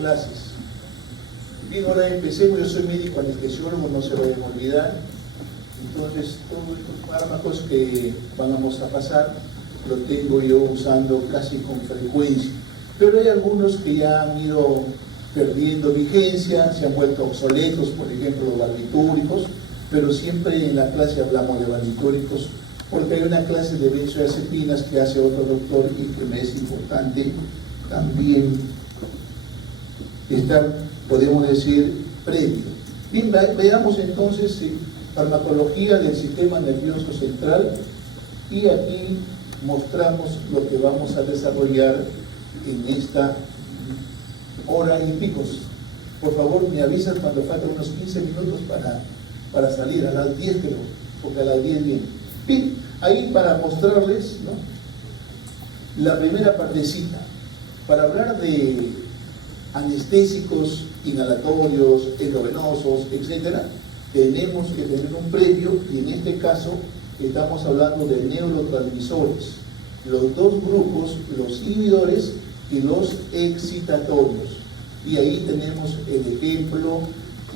clases. Bien, ahora empecemos. Yo soy médico anestesiólogo, no se vayan a olvidar. Entonces, todos estos fármacos que vamos a pasar, lo tengo yo usando casi con frecuencia. Pero hay algunos que ya han ido perdiendo vigencia, se han vuelto obsoletos, por ejemplo, los barbitúricos, pero siempre en la clase hablamos de barbitúricos, porque hay una clase de benzodiazepinas que hace otro doctor y que me es importante también estar, podemos decir, previo. Bien, veamos entonces farmacología del sistema nervioso central, y aquí mostramos lo que vamos a desarrollar en esta hora y picos. Por favor, me avisan cuando faltan unos 15 minutos para salir, a las 10 creo, porque a las 10 bien. Bien, ahí para mostrarles, ¿no?, la primera partecita. Para hablar de anestésicos, inhalatorios, endovenosos, etcétera, tenemos que tener un previo, y en este caso estamos hablando de neurotransmisores. Los dos grupos, los inhibidores y los excitatorios. Y ahí tenemos el ejemplo,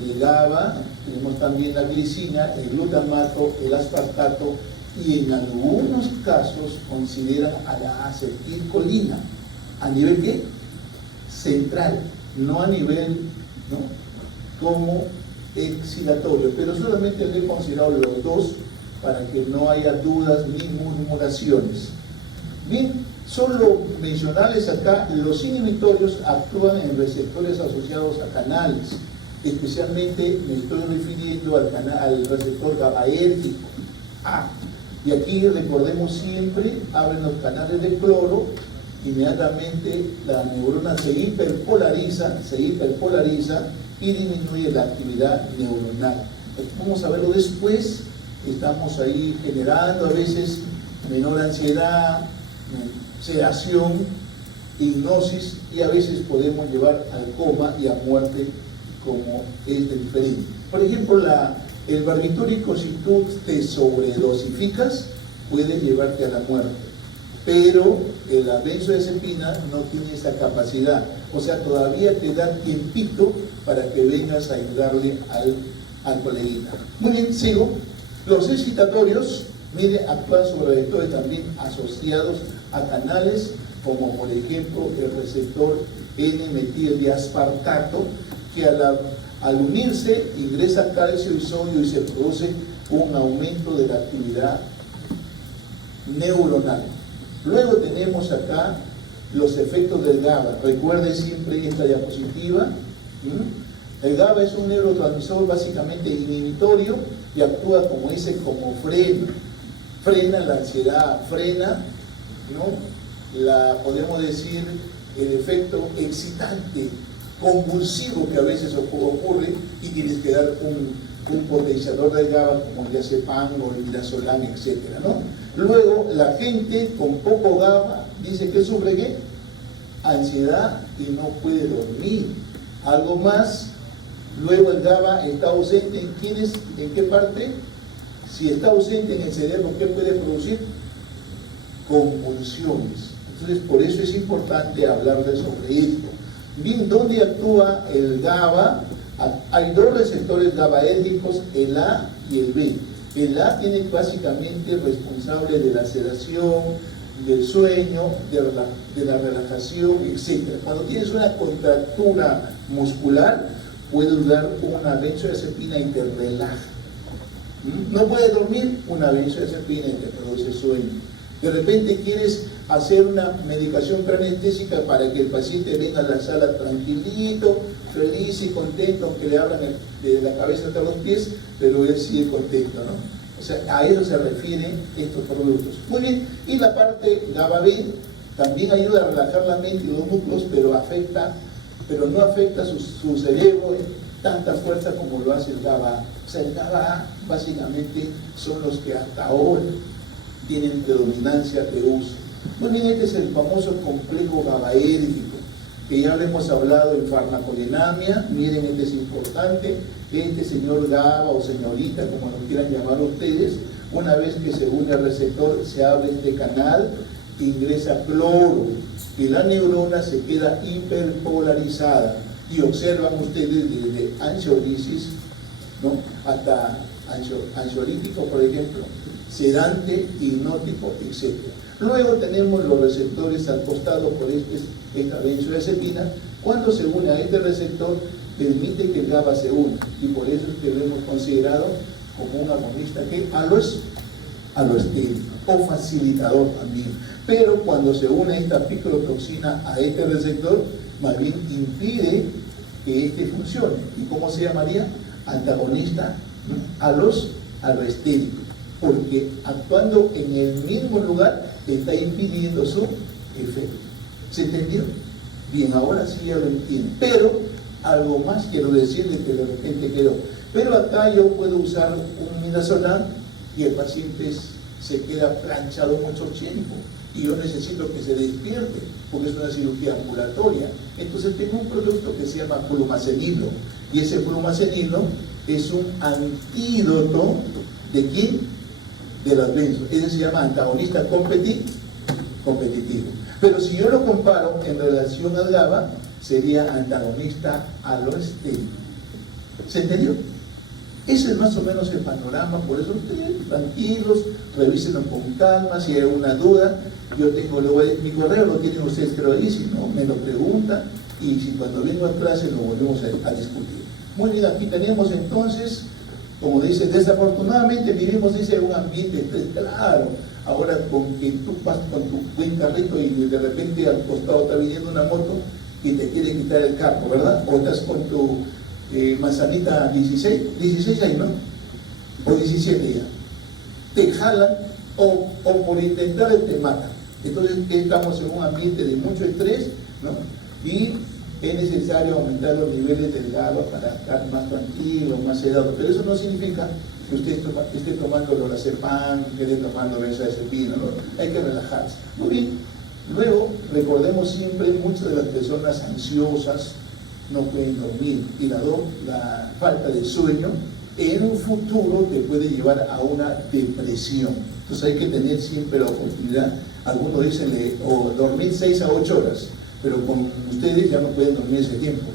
el GABA, tenemos también la glicina, el glutamato, el aspartato, y en algunos casos consideran a la acetilcolina. ¿A nivel qué? Central, no a nivel, ¿no?, como excitatorio, pero solamente le he considerado los dos para que no haya dudas ni murmuraciones. Bien, solo mencionarles acá, los inhibitorios actúan en receptores asociados a canales, especialmente me estoy refiriendo al receptor GABAérgico A. Y aquí recordemos siempre, abren los canales de cloro, inmediatamente la neurona se hiperpolariza y disminuye la actividad neuronal. Vamos a verlo después. Estamos ahí generando a veces menor ansiedad, sedación, hipnosis, y a veces podemos llevar al coma y a muerte, como es de diferente. Por ejemplo, el barbitúrico, si tú te sobredosificas, puede llevarte a la muerte, pero la benzodiazepina no tiene esa capacidad, o sea, todavía te da tiempito para que vengas a ayudarle al coleguita. Muy bien, sigo. Los excitatorios, mire, actúan sobre receptores también asociados a canales, como por ejemplo el receptor N-metildiaspartato, que al unirse ingresa calcio y sodio y se produce un aumento de la actividad neuronal. Luego tenemos acá los efectos del GABA. Recuerde siempre esta diapositiva. El GABA es un neurotransmisor básicamente inhibitorio y actúa, como dice, como freno. Frena la ansiedad, frena, ¿no?, podemos decir, el efecto excitante, convulsivo que a veces ocurre, y tienes que dar un potenciador de GABA como el diazepam o el midazolam, etc., ¿no? Luego, la gente con poco GABA dice que sufre ¿qué? Ansiedad y no puede dormir. Algo más. Luego el GABA está ausente en quiénes, ¿en qué parte? Si está ausente en el cerebro, ¿qué puede producir? Convulsiones. Entonces, por eso es importante hablar sobre esto. Bien, ¿dónde actúa el GABA? Hay dos receptores GABAérgicos, el A y el B. El A tiene básicamente responsable de la sedación, del sueño, de la relajación, etc. Cuando tienes una contractura muscular, puede usar una benzodiazepina y te relaja. No puedes dormir, una benzodiazepina y te produce sueño. De repente quieres hacer una medicación preanestésica para que el paciente venga a la sala tranquilito, feliz y contento, aunque le abran de la cabeza hasta los pies, pero él sigue contento, ¿no? O sea, a eso se refieren estos productos. Muy bien, y la parte GABA-B también ayuda a relajar la mente y los músculos, pero no afecta su cerebro en tanta fuerza como lo hace el GABA. O sea, el GABA básicamente son los que hasta ahora tienen predominancia de uso. Muy bien, este es el famoso complejo GABAérgico, que ya lo hemos hablado en farmacodinamia. Miren, este es importante. Este señor GABA o señorita, como lo quieran llamar ustedes, una vez que se une al receptor, se abre este canal, ingresa cloro y la neurona se queda hiperpolarizada. Y observan ustedes desde ansiolisis, ¿no?, hasta ansiolítico, por ejemplo, sedante, hipnótico, etc. Luego tenemos los receptores al costado por esta benzodiazepina. Cuando se une a este receptor, permite que el GABA se una, y por eso es que lo hemos considerado como un agonista que aloestético o facilitador también. Pero cuando se une esta picrotoxina a este receptor, más bien impide que este funcione. ¿Y cómo se llamaría? Antagonista aloestético, porque actuando en el mismo lugar está impidiendo su efecto. ¿Se entendió? Bien, ahora sí ya lo entiendo. Pero algo más quiero decirle que de repente quedó. Pero acá yo puedo usar un midazolam y el paciente se queda planchado mucho tiempo y yo necesito que se despierte porque es una cirugía ambulatoria. Entonces tengo un producto que se llama flumazenilo, y ese flumazenilo es un antídoto ¿de quién? De las benzos. Ese se llama antagonista competitivo. Pero si yo lo comparo en relación al GABA, sería antagonista aloestético. ¿Se entendió? Ese es más o menos el panorama. Por eso ustedes tranquilos, revísenlo con calma. Si hay una duda, yo tengo mi correo, lo tienen ustedes, creo ahí. Si no, me lo preguntan, y si cuando vengo a clase lo volvemos a discutir. Muy bien, aquí tenemos entonces, como dice, desafortunadamente vivimos, dice, un ambiente claro. Ahora con que tú vas con tu buen carrito y de repente al costado está viniendo una moto y te quiere quitar el carro, ¿verdad? O estás con tu manzanita 16 ahí, ¿no? O 17 ya. Te jalan o por intentar te matan. Entonces estamos en un ambiente de mucho estrés, ¿no? Y es necesario aumentar los niveles del GABA para estar más tranquilo, más sedado. Pero eso no significa que usted esté tomando lorazepam, que esté tomando benzodiazepina, ¿no? Hay que relajarse. Muy bien. Luego, recordemos siempre, muchas de las personas ansiosas no pueden dormir, y la falta de sueño en un futuro te puede llevar a una depresión. Entonces hay que tener siempre la oportunidad. Algunos dicen dormir 6 a 8 horas, pero con ustedes ya no pueden dormir ese tiempo,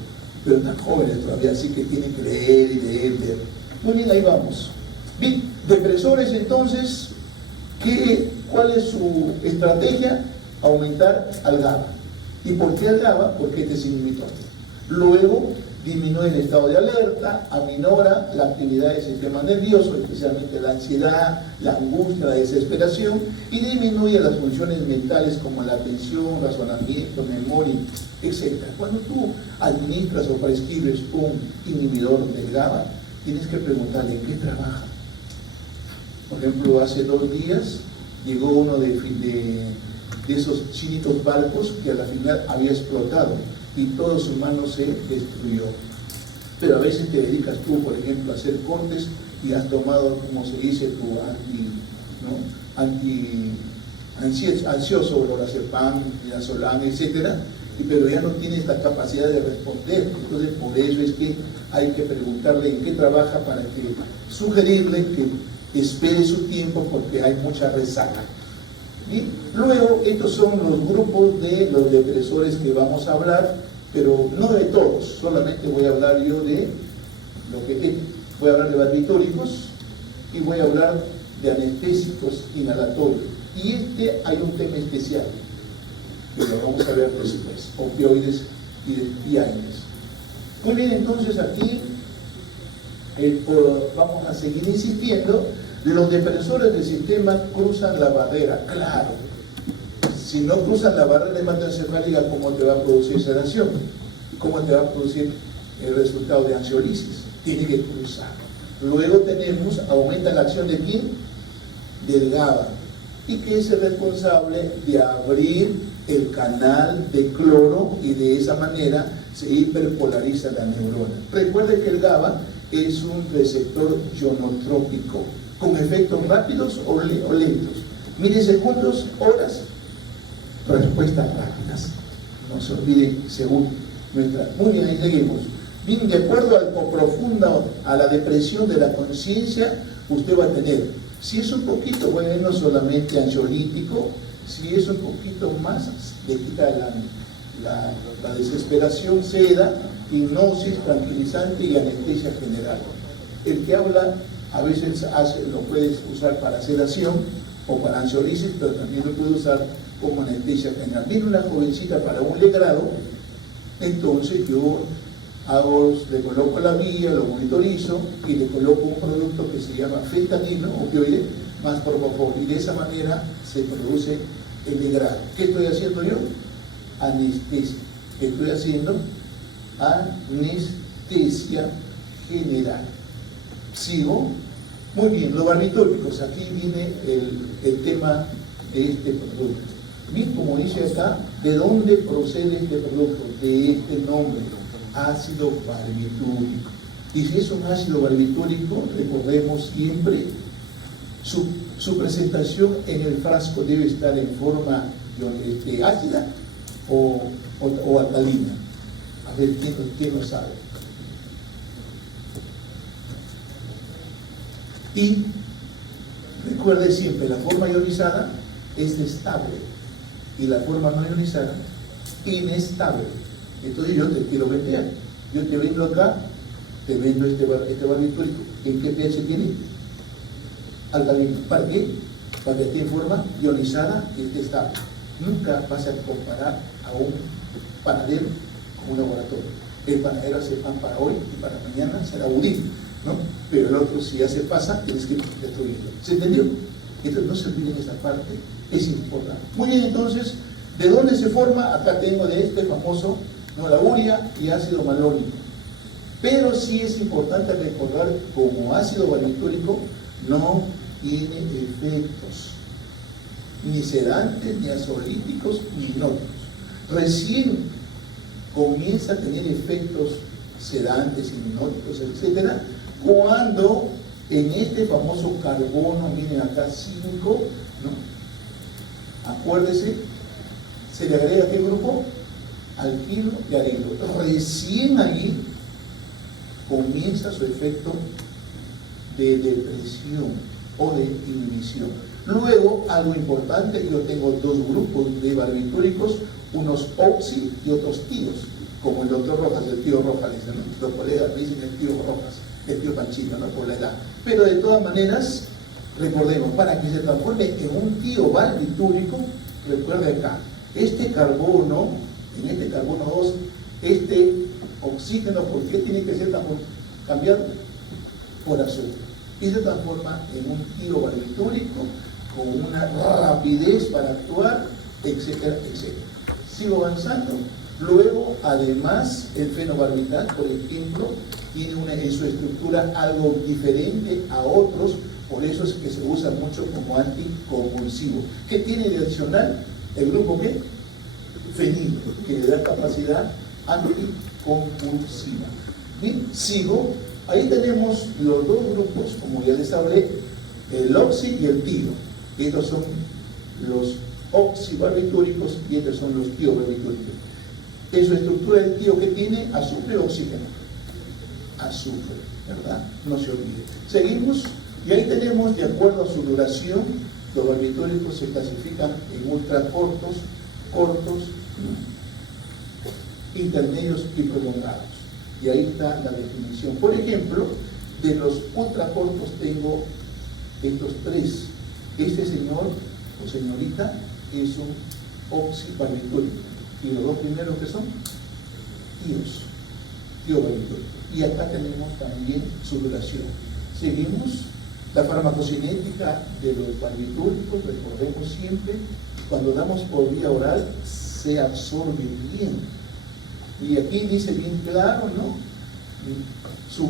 pero están jóvenes todavía, así que tienen que leer y leer. Muy bien, ahí vamos. Bien, depresores entonces, ¿cuál es su estrategia? Aumentar al GABA. ¿Y por qué al GABA? Porque este es inhibidor. Luego disminuye el estado de alerta, aminora la actividad del sistema nervioso, especialmente la ansiedad, la angustia, la desesperación, y disminuye las funciones mentales como la atención, razonamiento, memoria, etc. Cuando tú administras o prescribes un inhibidor del GABA, tienes que preguntarle en qué trabaja. Por ejemplo, hace 2 días llegó uno de esos chinitos barcos que a la final había explotado y todo su mano se destruyó. Pero a veces te dedicas tú, por ejemplo, a hacer cortes y has tomado, como se dice, tu ansioso, lorazepam, midazolam, etcétera, pero ya no tienes la capacidad de responder. Entonces, por eso es que hay que preguntarle en qué trabaja, para que sugerirle que espere su tiempo porque hay mucha resaca. Y luego, estos son los grupos de los depresores que vamos a hablar, pero no de todos, solamente voy a hablar yo de voy a hablar de barbitúricos y voy a hablar de anestésicos inhalatorios. Y hay un tema especial, que lo vamos a ver después, opioides y AINES. Muy bien, entonces aquí vamos a seguir insistiendo. Los depresores del sistema cruzan la barrera, claro. Si no cruzan la barrera hematoencefálica, ¿cómo te va a producir sedación? ¿Cómo te va a producir el resultado de ansiolisis? Tiene que cruzar. Luego aumenta la acción de quién? Del GABA. Y que es el responsable de abrir el canal de cloro, y de esa manera se hiperpolariza la neurona. Recuerde que el GABA es un receptor ionotrópico, con efectos rápidos o lentos, milisegundos, horas, respuestas rápidas. No se olvide, según nuestra. Muy bien, ahí seguimos. Bien, de acuerdo al profundo, a la depresión de la conciencia, usted va a tener, si es un poquito, bueno, no solamente ansiolítico, si es un poquito más, le quita la desesperación, seda, hipnosis, tranquilizante y anestesia general. El que habla a veces lo puedes usar para sedación o para ansiolísis, pero también lo puedes usar como anestesia general. Viene una jovencita para un legrado, entonces yo le coloco la vía, lo monitorizo y le coloco un producto que se llama fentanilo, opioide, más propofol, y de esa manera se produce el legrado. ¿Qué estoy haciendo yo? Anestesia. ¿Qué estoy haciendo? Anestesia general. Sigo. Muy bien, los barbitúricos. Aquí viene el tema de este producto. Bien, como dice acá, ¿de dónde procede este producto? De este nombre, ácido barbitúrico. Y si es un ácido barbitúrico, recordemos siempre, su presentación en el frasco debe estar en forma ácida o alcalina. A ver, ¿quién lo sabe? Y recuerde siempre, la forma ionizada es estable y la forma no ionizada inestable. Entonces yo te quiero vender, yo te vendo acá, te vendo este barbitúrico. ¿En qué pH tiene? Alcalino. ¿Para qué? Para que esté en forma ionizada y esté estable. Nunca vas a comparar a un panadero con un laboratorio. El panadero hace pan para hoy y para mañana será budín, ¿no? Pero el otro, si ya se pasa, tienes que destruirlo. ¿Se entendió? Entonces no se olviden esta parte, es importante. Muy bien, entonces, ¿de dónde se forma? Acá tengo de este famoso, ¿no?, la urea y ácido malónico. Pero sí es importante recordar, como ácido barbitúrico no tiene efectos ni sedantes, ni ansiolíticos, ni hipnóticos. Recién comienza a tener efectos sedantes, hipnóticos, etcétera, cuando en este famoso carbono, miren acá 5, ¿no? Acuérdese, se le agrega ¿qué grupo? Alquilo y arilo. Recién allí comienza su efecto de depresión o de inhibición. Luego, algo importante, yo tengo dos grupos de barbitúricos, unos oxi y otros tíos, como el doctor Rojas, el tío Rojas, dicen, ¿no? Los colegas me dicen el tío Rojas, el tío Panchito, ¿no?, por la edad. Pero de todas maneras, recordemos, para que se transforme en un tío barbitúrico, recuerde acá, este carbono, en este carbono 2, este oxígeno, ¿por qué tiene que ser cambiado? Por azufre. Y se transforma en un tío barbitúrico con una rapidez para actuar, etcétera, etcétera. Sigo avanzando. Luego, además, el fenobarbital, por ejemplo, tiene en su estructura algo diferente a otros, por eso es que se usa mucho como anticonvulsivo. ¿Qué tiene de adicional? El grupo ¿qué? Fenil, que le da capacidad anticonvulsiva. Bien, sigo. Ahí tenemos los dos grupos, como ya les hablé, el oxi y el tío. Estos son los oxibarbitúricos y estos son los tiobarbitúricos. En su estructura del tío, que tiene azufre o oxígeno. Azufre, ¿verdad? No se olvide. Seguimos, y ahí tenemos, de acuerdo a su duración, los barbitúricos se clasifican en ultracortos, cortos, intermedios y prolongados. Y ahí está la definición. Por ejemplo, de los ultracortos tengo estos tres. Este señor o señorita es un oxibarbitúrico. Y los dos primeros que son tiobarbitúricos. Y acá tenemos también su duración. Seguimos la farmacocinética de los barbitúricos. Recordemos siempre, cuando damos por vía oral, se absorbe bien. Y aquí dice bien claro, ¿no? Sus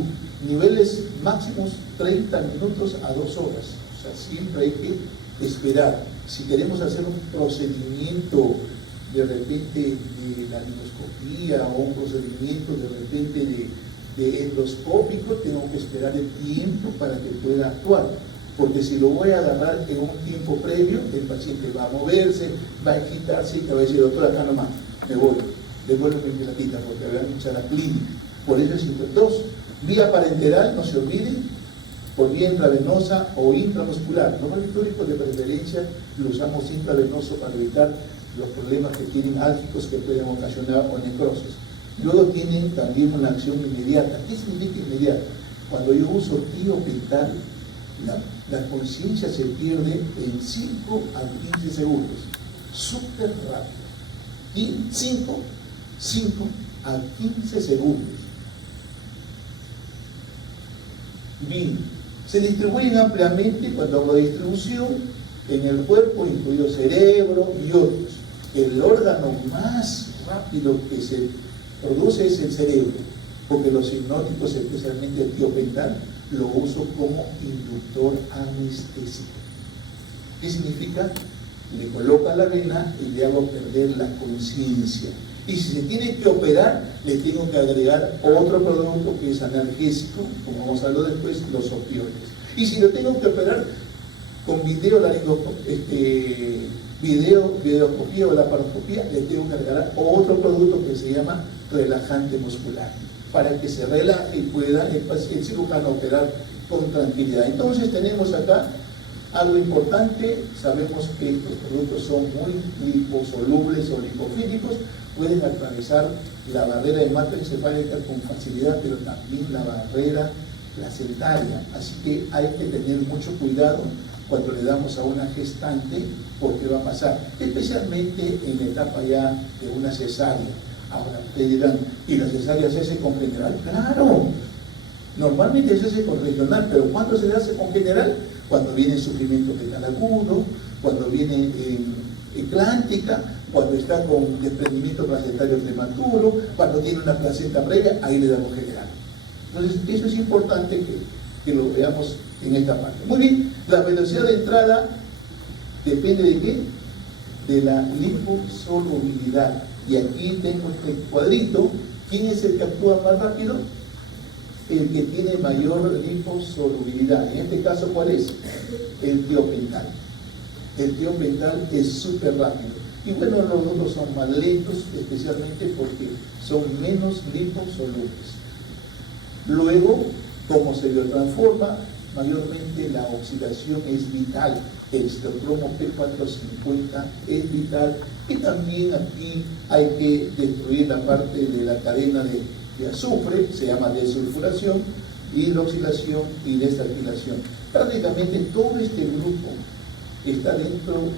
niveles máximos 30 minutos a 2 horas. O sea, siempre hay que esperar. Si queremos hacer un procedimiento de repente de la endoscopía o un procedimiento de repente de endoscópico, tengo que esperar el tiempo para que pueda actuar. Porque si lo voy a agarrar en un tiempo previo, el paciente va a moverse, va a agitarse y te va a decir, doctor, acá nomás, me voy. Devuélveme mi platita porque había mucha la clínica. Por eso es importante. 2, vía parenteral, no se olviden, por vía intravenosa o intramuscular. Los barbitúricos de preferencia lo usamos intravenoso para evitar los problemas que tienen álgicos que pueden ocasionar o necrosis. Luego tienen también una acción inmediata. ¿Qué significa inmediata? Cuando yo uso tiopental, la conciencia se pierde en 5 a 15 segundos. Súper rápido. Y 5 a 15 segundos. Bien, se distribuyen ampliamente. Cuando hablo de distribución en el cuerpo, incluido cerebro y otros. El órgano más rápido que se produce es el cerebro, porque los hipnóticos, especialmente el tiopental, lo uso como inductor anestésico. ¿Qué significa? Le coloca la vena y le hago perder la conciencia. Y si se tiene que operar, le tengo que agregar otro producto que es analgésico, como vamos a hablar después, los opioides. Y si lo tengo que operar con videoscopía o laparoscopía, le tengo que agregar otro producto que se llama relajante muscular, para que se relaje y pueda el cirujano operar con tranquilidad. Entonces tenemos acá algo importante. Sabemos que estos productos son muy liposolubles o lipofílicos, pueden atravesar la barrera hematoencefálica con facilidad, pero también la barrera placentaria, así que hay que tener mucho cuidado cuando le damos a una gestante, porque va a pasar, especialmente en la etapa ya de una cesárea. Ahora ustedes dirán, ¿y la cesárea se hace con general? Claro, normalmente se hace con regional, pero ¿cuándo se hace con general? Cuando viene sufrimiento fetal agudo, cuando viene eclántica, cuando está con desprendimiento placentario prematuro, cuando tiene una placenta previa, ahí le damos general. Entonces, eso es importante que lo veamos en esta parte. Muy bien, la velocidad de entrada depende de qué? De la liposolubilidad. Y aquí tengo este cuadrito. ¿Quién es el que actúa más rápido? El que tiene mayor liposolubilidad. En este caso, ¿cuál es? El tiopental. El tiopental es súper rápido. Y bueno, los otros son más lentos, especialmente porque son menos liposolubles. Luego, como se lo transforma, mayormente la oxidación es vital. El citocromo P450 es vital. Y también aquí hay que destruir la parte de la cadena de azufre, se llama desulfuración, hidroxilación y desalquilación. Prácticamente todo este grupo está dentro.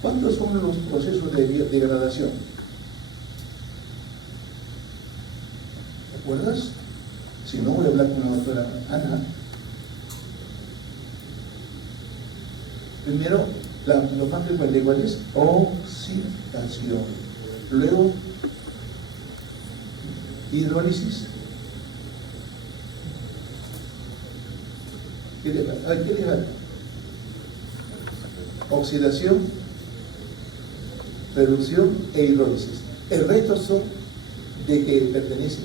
¿Cuántos son los procesos de degradación? ¿Te acuerdas? Si no, voy a hablar con la doctora Ana. Primero, lo más frecuente, ¿cuál es? Oxidación. Luego, hidrólisis. ¿Qué le va? Oxidación, reducción e hidrólisis. El resto son de que pertenecen.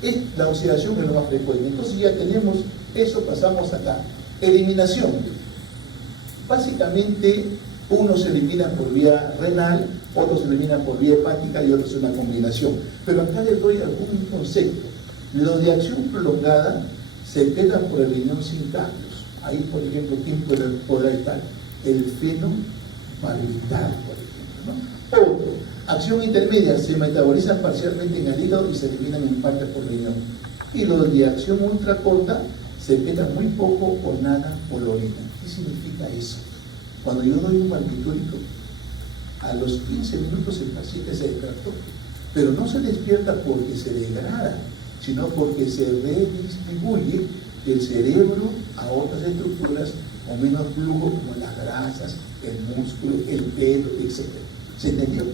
Es la oxidación que es lo más frecuente. Entonces ya tenemos eso, pasamos acá. Eliminación. Básicamente, unos se eliminan por vía renal, otros se eliminan por vía hepática y otros una combinación. Pero acá les doy algún concepto. Los de acción prolongada se quedan por el riñón sin cambios. Ahí, por ejemplo, ¿quién podrá estar? El fenobarbital, por ejemplo, ¿no? Otro, acción intermedia, se metabolizan parcialmente en el hígado y se eliminan en parte por riñón. Y los de acción ultra corta se quedan muy poco o nada por la orina. ¿Qué significa eso? Cuando yo doy un barbitúrico, a los 15 minutos el paciente se despertó, pero no se despierta porque se degrada, sino porque se redistribuye del cerebro a otras estructuras con menos flujo, como las grasas, el músculo, el pelo, etc. ¿Se entendió?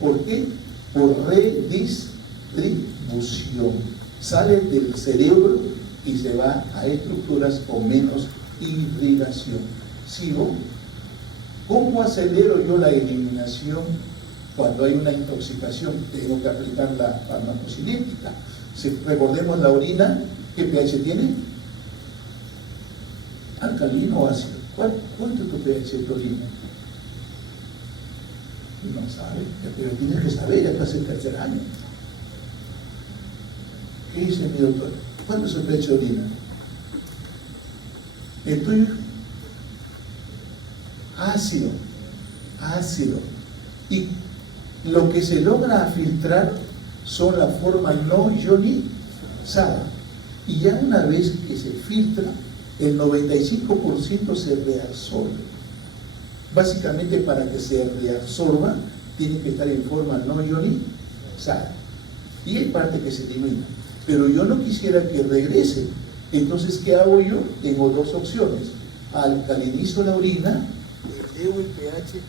¿Por qué? Por redistribución. Sale del cerebro y se va a estructuras con menos irrigación. ¿Sigo? ¿Cómo acelero yo la eliminación cuando hay una intoxicación? Tengo que aplicar la farmacocinética. Si recordemos la orina, ¿qué pH tiene? ¿Alcalino o ácido? ¿Cuánto es tu pH de tu orina? No sabe, pero tienes que saber, ya estás en tercer año. ¿Qué dice mi doctor? ¿Cuánto es el pH de orina? El tuyo, ácido. Y lo que se logra filtrar son la forma no ionizada. Y ya una vez que se filtra, el 95% se reabsorbe. Básicamente, para que se reabsorba, tiene que estar en forma no ionizada. Y hay parte que se elimina. Pero yo no quisiera que regrese. Entonces, ¿qué hago yo? Tengo dos opciones. Alcalinizo la orina, eleo el pH.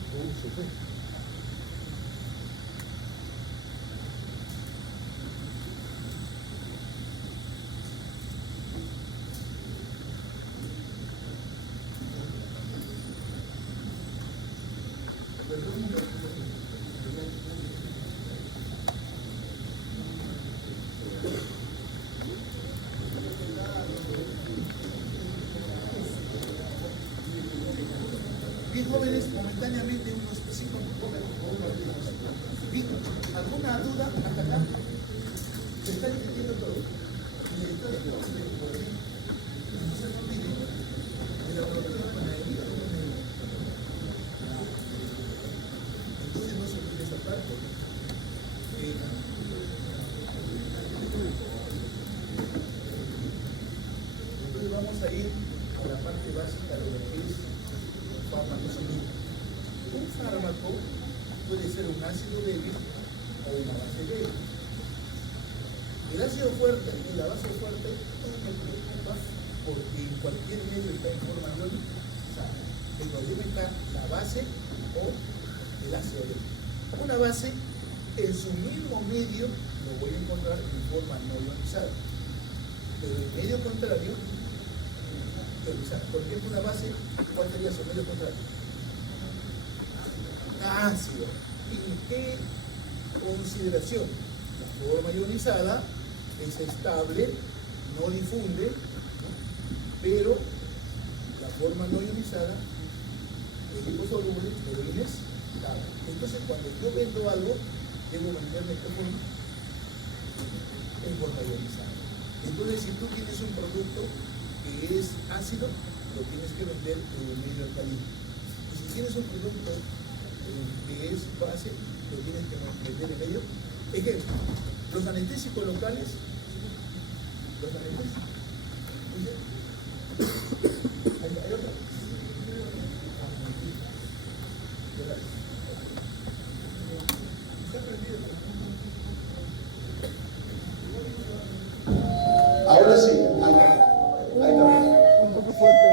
Bien, jóvenes, momentáneamente unos 5 minutos. ¿Alguna duda hasta acá? ¿Se está entendiendo todo? Entonces no se olvide esa parte. Entonces vamos a ir a la parte básica de lo que es un fármaco puede ser un ácido débil o una base débil. El ácido fuerte y la base fuerte no me preocupa porque en cualquier medio está en forma ionizada. El problema está la base o el ácido débil. Una base en su mismo medio lo voy a encontrar en forma no ionizada, pero el medio contrario ionizado. Por ejemplo, una base, ¿cuál sería su medio contrario? Ácido. ¿En qué consideración? La forma ionizada es estable, no difunde, ¿no? Pero la forma no ionizada es liposoluble, pero inestable. Entonces, cuando yo vendo algo, debo venderme en forma ionizada. Entonces, si tú tienes un producto que es ácido, lo tienes que vender en el medio alcalino. Y si tienes un producto que es base, lo tienes que vender en medio. Ejemplo, los anestésicos locales, ¿Hay otra? Ahora sí, ahí está. Un poco fuerte.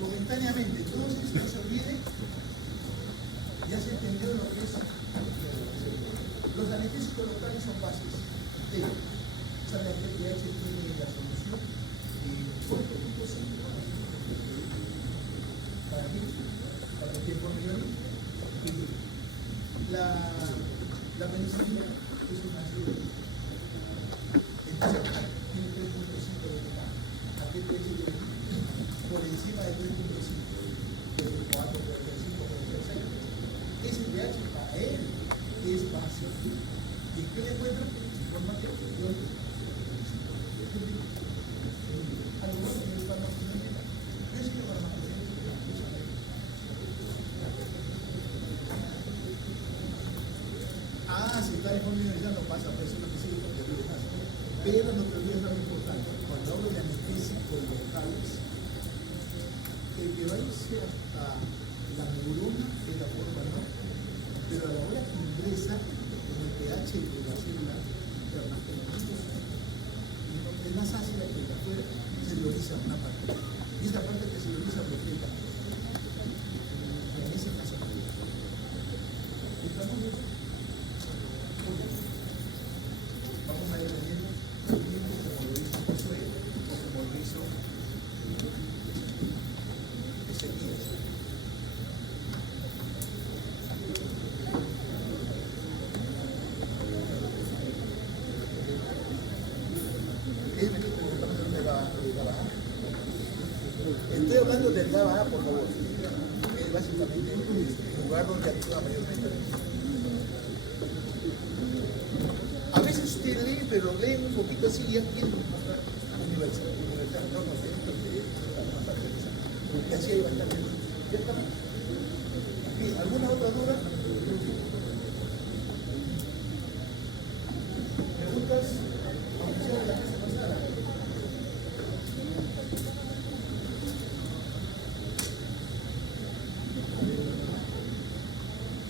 Momentáneamente, entonces no se olvide, ya se entendió lo que es. Los anestésicos locales son bases. Sabe que el pH tiene la solución de 4.5. ¿Para qué? Para que formule. La penicilina es un ácido. Entonces, tiene 3.5 de pH. ¿A qué pH tiene? Por encima de 3.5. Puede ser 4, puede ser 5, puede ser 6. Ese pH para él es base. ¿Y qué le encuentra? Información. Si está informalizando, pasa a eso lo que sigue porque vive más. Pero no te olvides algo importante. Cuando hablo de anestésicos locales, el que va a irse hasta la neurona es la forma no, pero a la hora que ingresa en el pH de la célula interna, es más ácida que la afuera, se ioniza una parte. Y esa parte que se ioniza bloquea. En ese caso, ¿estamos bien? Vamos a ir leyendo como lo hizo Josué o como lo hizo Ezequías. Estoy hablando del GABA, por favor. Básicamente, lugar donde actúa mayormente. A veces usted lee, pero lee un poquito así y ya tiene universal, no sé, porque así hay bastante. ¿Alguna otra duda? ¿Preguntas? Aunque sea de la clase pasada.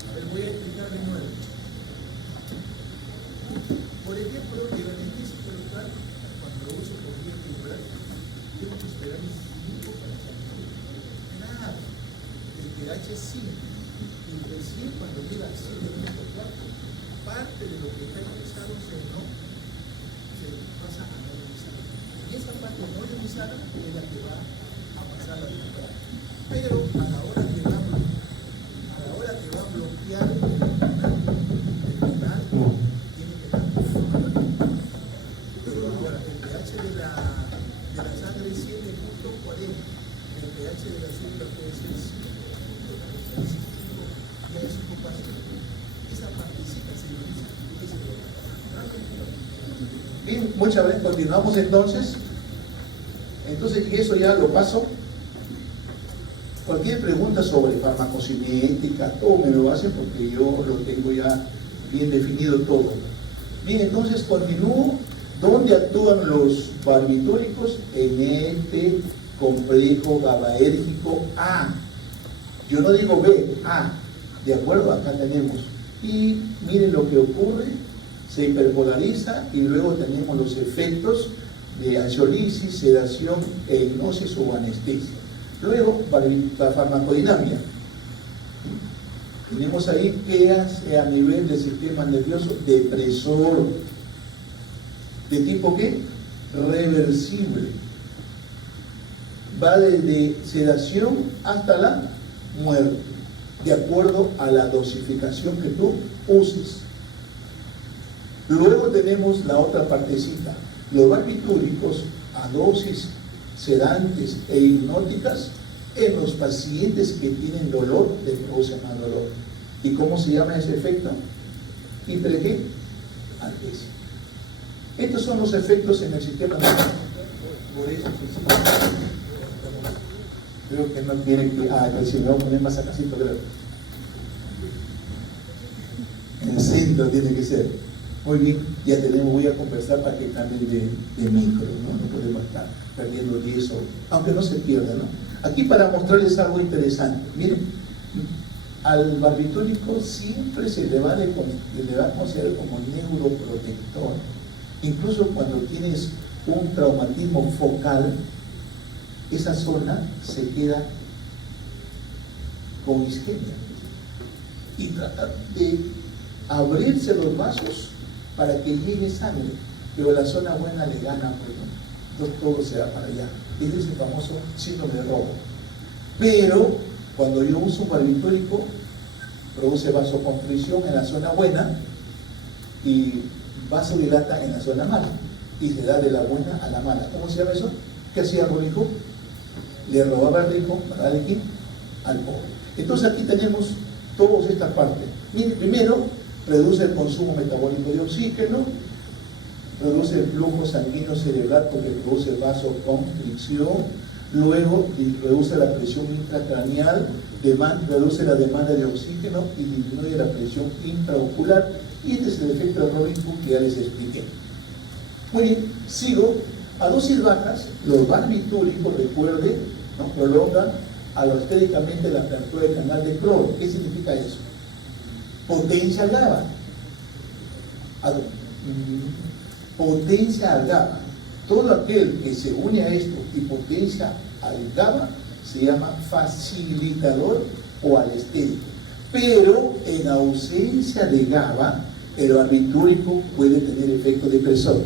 A ver, voy a explicar de nuevo. Por ejemplo, el anestésico local, cuando uso por vía regular, tengo que esperar un minuto para salir. Nada. El pH es 5. Y recién cuando llega a 7.4, parte de lo que está ionizado se pasa a no ionizar. Y esa parte no ionizada es la que va a pasar la temporada. Pero a la hora que va a bloquear el canal, tiene que dar pero ahora el pH de la sangre es 7.40, el pH de la célula puede ser 5. Ya es un poco así. Esa partecita se inicia y se bloquea. Bien, muchas veces continuamos entonces. Entonces, y eso ya lo paso. Cualquier pregunta sobre farmacocinética, todo me lo hacen porque yo lo tengo ya bien definido todo. Bien, entonces continúo. ¿Dónde actúan los barbitúricos? En este complejo GABAérgico A. Yo no digo B, A. ¿De acuerdo? Acá tenemos. Y miren lo que ocurre. Se hiperpolariza y luego tenemos los efectos de ansiolisis, sedación, hipnosis o anestesia. Luego, la farmacodinámica. Tenemos ahí que hace a nivel del sistema nervioso depresor. ¿De tipo qué? Reversible. Va desde sedación hasta la muerte, de acuerdo a la dosificación que tú uses. Luego tenemos la otra partecita. Los barbitúricos a dosis sedantes e hipnóticas en los pacientes que tienen dolor, les producen más dolor. ¿Y cómo se llama ese efecto? Hiperalgesia. Estos son los efectos en el sistema nervioso. Por eso creo que no tiene que. Si me voy a poner más acasito, creo. En el centro tiene que ser. Muy bien, ya tenemos, voy a conversar para que cambien de micro, ¿no? No podemos estar perdiendo 10 o. Aunque no se pierda, ¿no? Aquí para mostrarles algo interesante. Miren, al barbitúrico siempre se le va a considerar como neuroprotector. Incluso cuando tienes un traumatismo focal, esa zona se queda con isquemia. Y tratar de abrirse los vasos para que llegue sangre, pero la zona buena le gana, pues, entonces todo se va para allá. Ese es el famoso síndrome de robo. Pero cuando yo uso un barbitúrico, produce vasoconstricción en la zona buena y vasodilata en la zona mala, y se da de la buena a la mala. ¿Cómo se llama eso? ¿Qué hacía el rico? Le robaba al rico para darle ¿qué? Al pobre. Entonces aquí tenemos todas estas partes. Mire, primero, reduce el consumo metabólico de oxígeno, reduce el flujo sanguíneo cerebral porque produce vasoconstricción, luego reduce la presión intracraneal, reduce la demanda de oxígeno y disminuye la presión intraocular. Y este es el efecto de Robin Hood que ya les expliqué. Muy bien, sigo. A dosis bajas, los barbitúricos, recuerden, ¿no? Prolongan alostéricamente la apertura del canal de Crohn. ¿Qué significa eso? Potencia GABA. Potencia al GABA. Todo aquel que se une a esto y potencia al GABA se llama facilitador o alestérico. Pero en ausencia de GABA, el barbitúrico puede tener efecto depresor.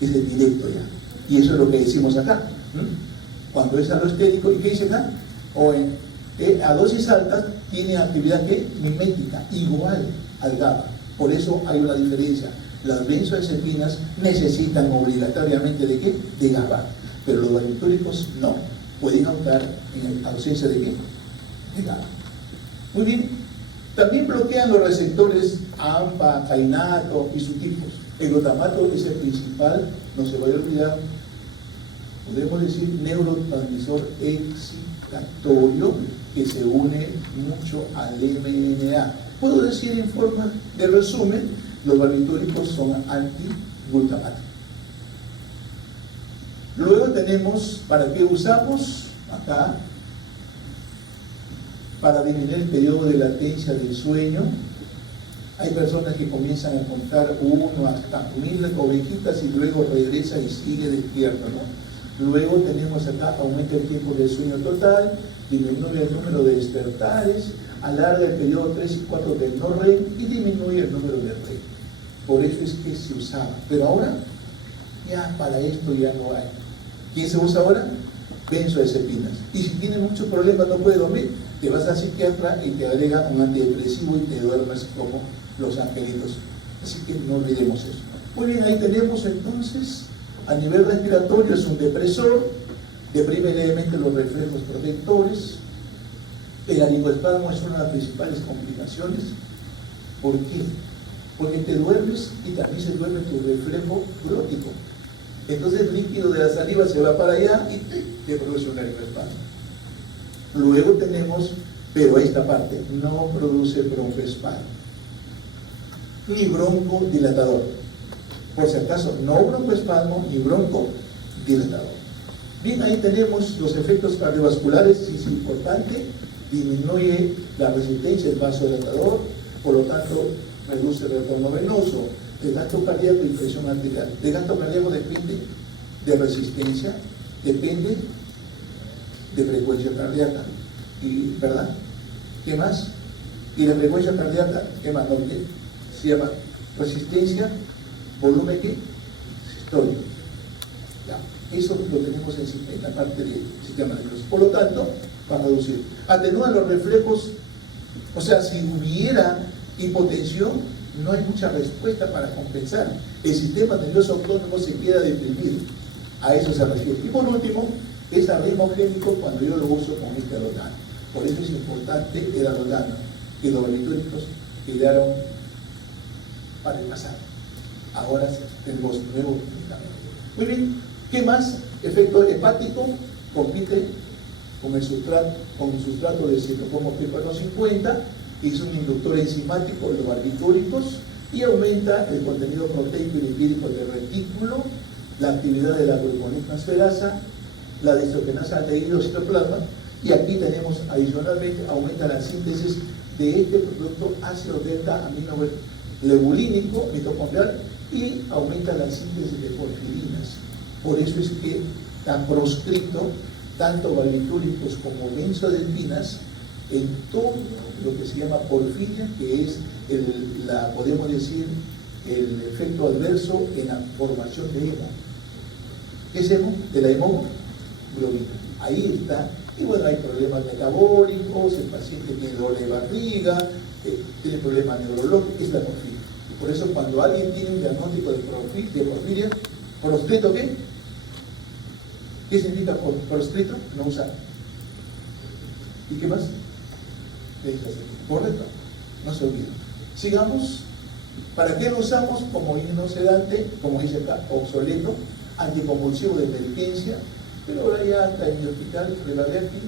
Ese es directo ya. Y eso es lo que decimos acá. Cuando es alostérico, ¿y qué dice acá? A dosis altas tiene actividad ¿qué? Mimética, igual al GABA. Por eso hay una diferencia. Las benzodiazepinas necesitan obligatoriamente ¿de qué? De GABA. Pero los barbitúricos no. Pueden actuar en ausencia de qué? De GABA. Muy bien. También bloquean los receptores AMPA, kainato y sus tipos. El glutamato es el principal, no se vaya a olvidar, podemos decir neurotransmisor excitatorio que se une mucho al MNA. Puedo decir en forma de resumen, los barbitúricos son antiglutamato. Luego tenemos, ¿para qué usamos? Acá, para disminuir el periodo de latencia del sueño. Hay personas que comienzan a contar 1 hasta 1000 ovejitas y luego regresa y sigue despierto, ¿no? Luego tenemos acá, aumenta el tiempo del sueño total, disminuye el número de despertares, alarga el periodo 3 y 4 del no REM y disminuye el número de REM. Por eso es que se usaba. Pero ahora, ya para esto ya no hay. ¿Quién se usa ahora? Benzodiazepinas. Y si tiene muchos problemas, no puede dormir, te vas al psiquiatra y te agrega un antidepresivo y te duermes como los angelitos. Así que no olvidemos eso. Muy bien, ahí tenemos entonces, a nivel respiratorio es un depresor, deprime levemente los reflejos protectores. El laringoespasmo es una de las principales complicaciones. ¿Por qué? Porque te duermes y también se duerme tu reflejo glótico. Entonces el líquido de la saliva se va para allá y te produce un laringoespasmo. Luego tenemos, pero esta parte no produce broncoespasmo ni broncodilatador. Por si acaso, no broncoespasmo ni broncodilatador. Bien, ahí tenemos los efectos cardiovasculares, sí es importante, disminuye la resistencia del vasodilatador, por lo tanto reduce el retorno venoso, el gasto cardíaco y presión arterial. El gasto cardíaco depende de resistencia, depende de frecuencia cardíaca, y, ¿verdad? ¿Qué más? Y la frecuencia cardíaca, ¿qué más? ¿No? Se llama resistencia, volumen, ¿qué? Sistólico. Ya, eso lo tenemos en la parte del sistema nervioso. Por lo tanto, va a reducir. Atenúan los reflejos, o sea, si hubiera hipotensión, no hay mucha respuesta para compensar. El sistema nervioso autónomo se queda deprimido. A eso se refiere. Y por último, es arritmogénico cuando yo lo uso con este alodano. Por eso es importante el alodano, que los barbitúricos quedaron para el pasado. Ahora tenemos nuevos medicamentos. Muy bien, ¿qué más? Efecto hepático, compite con el sustrato de citocromo P450, es un inductor enzimático de los barbitúricos y aumenta el contenido proteico y lipídico del retículo, la actividad de la gluconeotransferasa, la deshidrogenasa aldehído citoplasma, y aquí tenemos adicionalmente, aumenta la síntesis de este producto ácido delta aminolebulínico mitocondrial y aumenta la síntesis de porfirinas. Por eso es que están proscrito tanto barbitúricos como benzodiazepinas en todo lo que se llama porfiria, que es podemos decir, el efecto adverso en la formación de hemo. ¿Qué es hemo? De la hemoglobina. Ahí está. Y bueno, hay problemas metabólicos, el paciente tiene dolor de barriga, tiene problemas neurológicos, es la porfiria. Y por eso cuando alguien tiene un diagnóstico de porfiria, proscrito, ¿qué? ¿Qué significa proscrito? No usar. ¿Y qué más? Correcto, no se olviden. Sigamos. ¿Para qué lo usamos? Como inosedante, como dice acá, obsoleto, anticonvulsivo de emergencia, pero ahora ya hasta en el hospital de la DERPI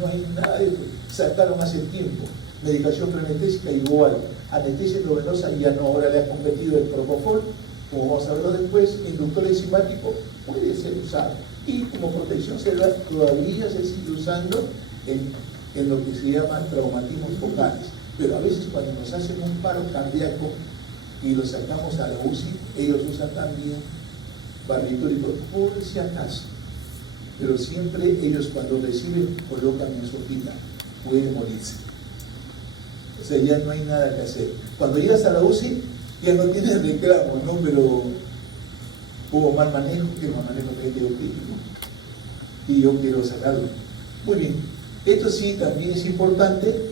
no hay nada de eso. Sacaron hace tiempo. Medicación preanestésica igual. Anestesia endovenosa ya no, ahora le ha convertido el propofol, como vamos a verlo después, inductor enzimático puede ser usado. Y como protección celular todavía se sigue usando en lo que se llaman traumatismos focales. Pero a veces cuando nos hacen un paro cardíaco y lo sacamos a la UCI, ellos usan también barbitúricos por si acaso. Pero siempre ellos cuando reciben colocan en su hojita, puede morirse. O sea, ya no hay nada que hacer. Cuando llegas a la UCI, ya no tienes reclamo, ¿no? Pero hubo mal manejo, que el mal manejo me quedó crítico. Y yo quiero sacarlo. Muy bien. Esto sí también es importante,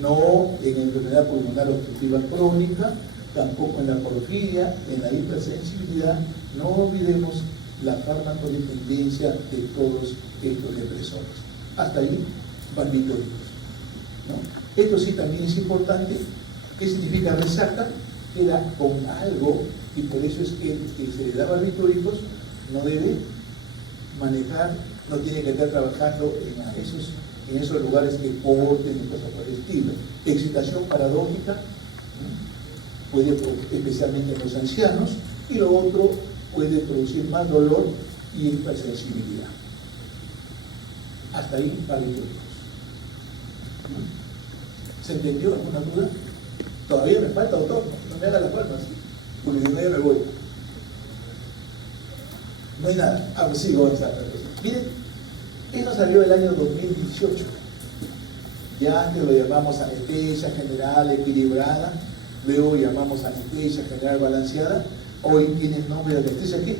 no en enfermedad pulmonar obstructiva crónica, tampoco en la porfiria, en la hipersensibilidad. No olvidemos la farmacodependencia de todos estos depresores. Hasta ahí, barbitúricos. ¿no? Esto sí también es importante. ¿Qué significa resaca? Queda con algo, y por eso es que el que se le da barbitúricos no debe manejar, no tiene que estar trabajando en esos lugares que corten y cosas por el estilo. Excitación paradójica, ¿no? Puede, especialmente en los ancianos, y lo otro puede producir más dolor y hipersensibilidad. Hasta ahí barbitúricos. ¿Se entendió alguna duda? Todavía me falta, doctor, no me haga las palmas, porque de medio me voy. No hay nada. Ah, pues sigo avanzando. Miren, eso salió el año 2018. Ya antes lo llamamos anestesia general equilibrada, luego llamamos anestesia general balanceada. Hoy tiene el nombre de anestesia ¿qué?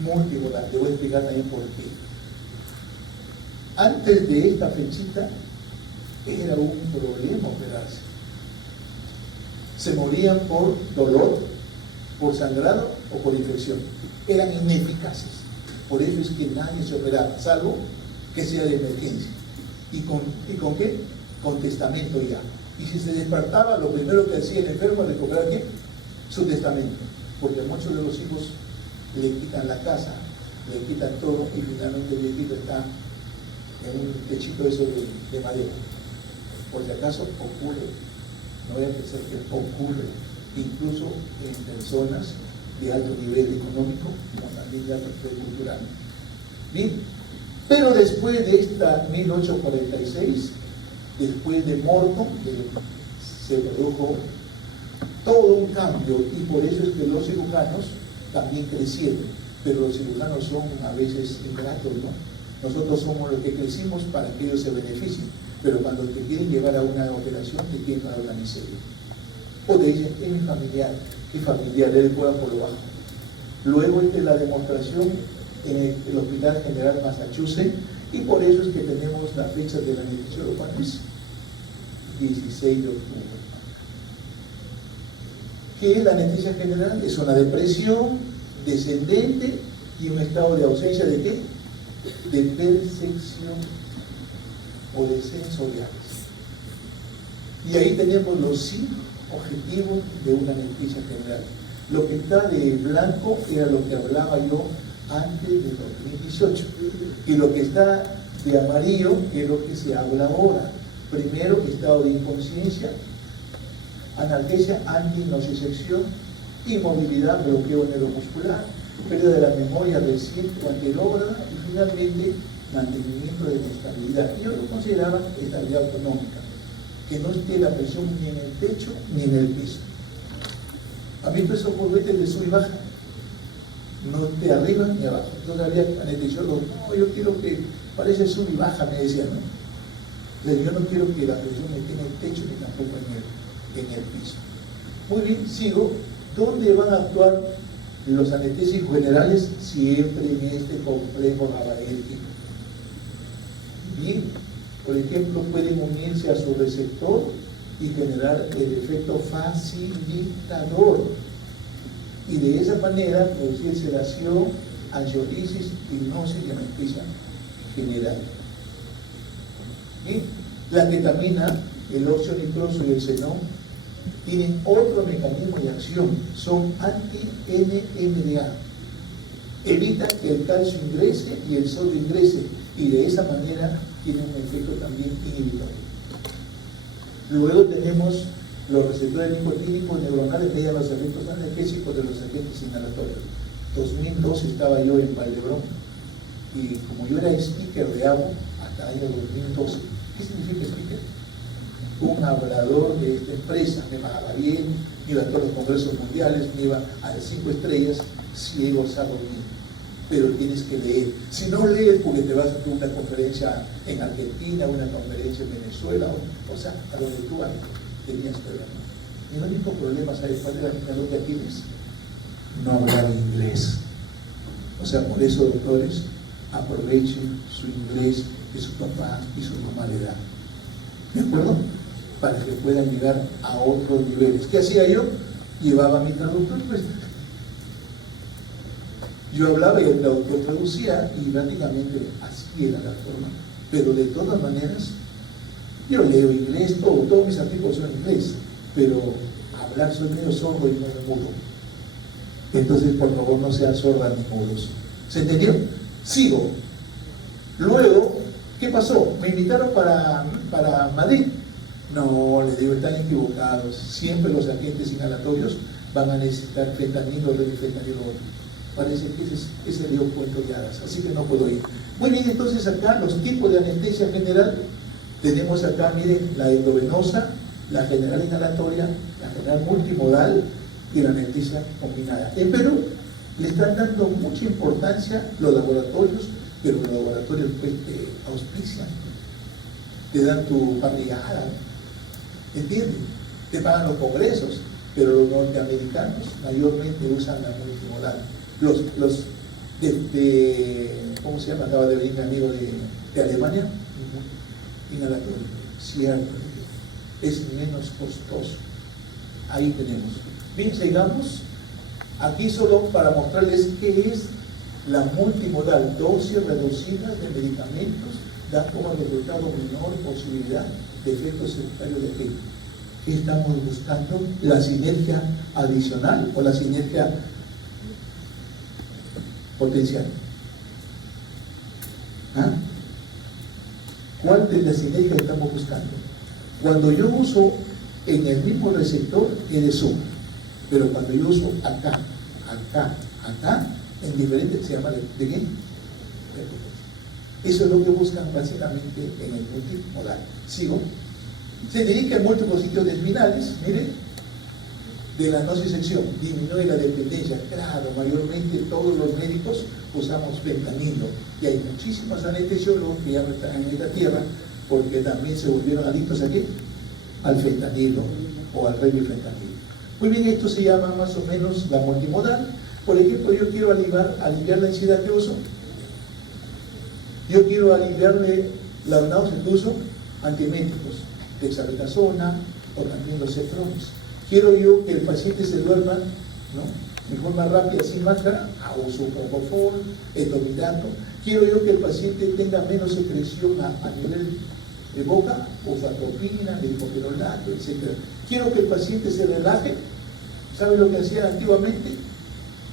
Multimolar. Te voy a explicar también por qué. Antes de esta fechita era un problema operarse. Se morían por dolor, por sangrado o por infección. Eran ineficaces. Por eso es que nadie se operaba, salvo que sea de emergencia. ¿Y con qué? Con testamento ya. Y si se despertaba, lo primero que hacía el enfermo era recobrar ¿qué? Su testamento. Porque a muchos de los hijos le quitan la casa, le quitan todo y finalmente el viejito está en un techito eso de madera. Por si acaso ocurre, no voy a pensar que ocurre, incluso en personas de alto nivel económico, como también de alto nivel cultural. Bien, pero después de esta 1846, después de Morton, se produjo todo un cambio, y por eso es que los cirujanos también crecieron, pero los cirujanos son a veces ingratos, ¿no? Nosotros somos los que crecimos para que ellos se beneficien, pero cuando te quieren llevar a una operación te quieren dar una miseria. O te dicen, es mi familiar, él juega por lo bajo. Luego la demostración en el Hospital General Massachusetts, y por eso es que tenemos la fecha de la anestesia de Juanes, 16 de octubre. ¿Qué es la anestesia general? Es una depresión descendente y un estado de ausencia de ¿qué? De percepción o de sensoriales. Y ahí tenemos los 5 objetivos de una anestesia general. Lo que está de blanco era lo que hablaba yo antes de 2018, y lo que está de amarillo es lo que se habla ahora. Primero, estado de inconsciencia, analgesia, antinocicepción, inmovilidad, bloqueo neuromuscular, pérdida de la memoria reciente o anterógrada, y finalmente mantenimiento de la estabilidad. Ellos lo consideraban estabilidad autonómica, que no esté la presión ni en el pecho ni en el piso. A mí esos juguetes de sub y baja, no esté arriba ni abajo. Entonces había anestesiólogos, no, yo quiero que parece sub y baja, me decían, ¿no? Pero yo no quiero que la presión esté en el techo ni tampoco en el piso. Muy bien, sigo. ¿Dónde van a actuar los anestésicos generales? Siempre en este complejo GABAérgico. Bien, por ejemplo, pueden unirse a su receptor y generar el efecto facilitador, y de esa manera producir sedación, ansiolisis, hipnosis y anestesia general. Y la ketamina, el óxido nitroso y el xenón tienen otro mecanismo de acción, son anti-NMDA, evitan que el calcio ingrese y el sodio ingrese, y de esa manera tienen un efecto también inhibitorio. Luego tenemos los receptores nicotínicos neuronales, median los efectos analgésicos de los agentes inhalatorios. 2002 estaba yo en Valdebrón, y como yo era speaker de ABO hasta el año 2012, ¿qué significa speaker? Un hablador de esta empresa, me pagaba bien, iba a todos los congresos mundiales, me iba a las 5 estrellas, si he gozado bien. Pero tienes que leer. Si no lees, porque te vas a hacer una conferencia en Argentina, una conferencia en Venezuela, o sea, a donde tú tenías que ver. El único problema, ¿sabes cuál era mi talón de Aquiles? No hablar inglés. O sea, por eso, doctores, aprovechen su inglés que su papá y su mamá le dan. ¿De acuerdo? Para que puedan llegar a otros niveles. ¿Qué hacía yo? Llevaba a mi traductor, pues. Yo hablaba y el traductor traducía, y prácticamente así era la forma. Pero de todas maneras, Yo leo inglés, todos mis artículos son en inglés, pero hablar soy medio sordo y no me mudo. Entonces, por favor, no sean sordas ni mudos. ¿Se entendió? Sigo. Luego, ¿qué pasó? Me invitaron para Madrid. No, les digo, están equivocados. Siempre los agentes inhalatorios van a necesitar fentanilo, remifentanilo. Parece que ese dio cuento de hadas, así que no puedo ir. Muy bien, entonces acá los tipos de anestesia general, tenemos acá, miren, la endovenosa, la general inhalatoria, la general multimodal y la anestesia combinada. En Perú le están dando mucha importancia los laboratorios, pero los laboratorios pues te auspician, te dan tu parrillada, ¿entienden? Te pagan los congresos, pero los norteamericanos mayormente usan la multimodal. Los ¿cómo se llama? Acaba de venir mi amigo de Alemania, inhalatorio, cierto, es menos costoso. Ahí tenemos. Bien, sigamos. Aquí solo para mostrarles qué es la multimodal, dosis reducidas de medicamentos, da como resultado menor posibilidad de efectos secundarios de efecto. Estamos buscando la sinergia adicional o la sinergia potencial. ¿Ah? ¿Cuál de la sinergia estamos buscando? Cuando yo uso en el mismo receptor, es suma, pero cuando yo uso acá, en diferentes, se llama ¿de qué? Eso es lo que buscan básicamente en el multimodal. Sigo. Se dedica en múltiples sitios terminales, mire, de la nocicepción, disminuye la dependencia. Claro, mayormente todos los médicos usamos fentanilo, y hay muchísimos anestesiólogos que ya no están en esta tierra porque también se volvieron adictos a qué? Al fentanilo o al remifentanilo. Muy bien, esto se llama más o menos la multimodal. Por ejemplo, yo quiero aliviar la ansiedad que uso, yo quiero aliviarle las náuseas que uso, antieméticos, dexametasona o también los cetrones. Quiero yo que el paciente se duerma, ¿no?, de forma rápida, sin máscara, uso propofol, etomidato. Quiero yo que el paciente tenga menos secreción a nivel de boca, uso atropina, dipropionolato, etc. Quiero que el paciente se relaje. ¿Sabe lo que hacían antiguamente?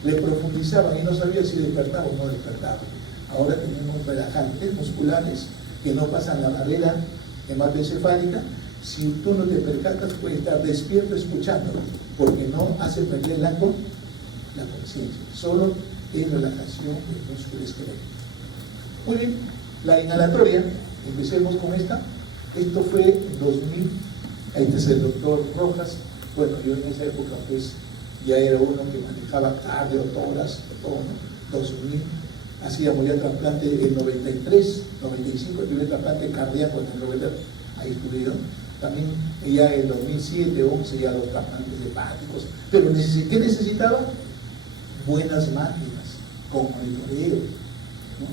Le profundizaban y no sabía si despertaba o no despertaba. Ahora tenemos relajantes musculares que no pasan la barrera hematoencefálica. Si tú no te percatas, puedes estar despierto escuchándolo, porque no hace perder la conciencia. Solo es relajación del músculo esquelético. Muy bien, la inhalatoria, empecemos con esta. Esto fue en 2000, este es el doctor Rojas. Bueno, yo en esa época pues ya era uno que manejaba cardio, toras, todo, ¿no? 2000, hacíamos ya trasplante en 93, 95, tuve trasplante cardíaco en el 90, ahí estuvieron. También ya en 2007, 11 ya los trasplantes hepáticos. Pero ¿qué necesitaba? Buenas máquinas, con monitoreo, ¿no?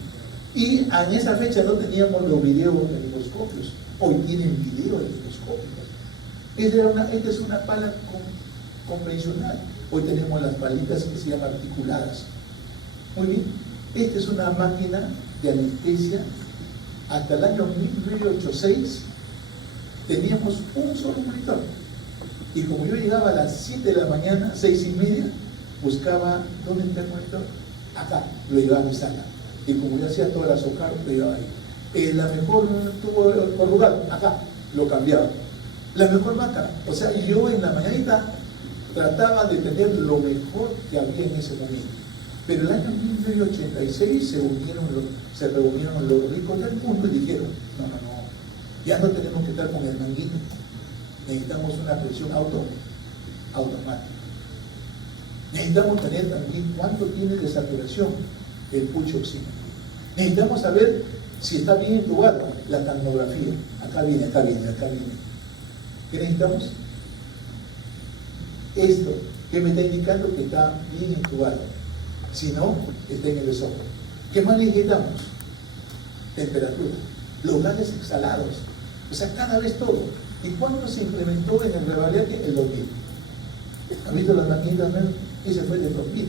Y en esa fecha no teníamos los videoendoscopios. Hoy tienen videoendoscopios. Esta es una pala convencional. Hoy tenemos las palitas que se llaman articuladas. Muy bien. Esta es una máquina de anestesia. Hasta el año 1986 teníamos un solo monitor. Y como yo llegaba a las 7 de la mañana, 6:30, buscaba, ¿dónde está el monitor? Acá, lo llevaba a mi sala. Y como yo hacía todas las OCAR, lo llevaba ahí. La mejor tubo corrugal, acá, lo cambiaba. La mejor máscara. O sea, yo en la mañanita trataba de tener lo mejor que había en ese momento. Pero el año 1986 se reunieron los ricos del mundo y dijeron, no, ya no tenemos que estar con el manguito, necesitamos una presión automática. Necesitamos tener también cuánto tiene de saturación el pucho oxígeno. Necesitamos saber si está bien entubado, la capnografía. Acá viene. ¿Qué necesitamos? Esto, que me está indicando que está bien entubado. Si no, está en el esófago. ¿Qué más necesitamos? Temperatura. Los gases exhalados. O sea, cada vez todo. ¿Y cuándo se implementó en el Revaliate? El 2000. ¿Han visto las máquinas nuevas? Ese fue el 2000.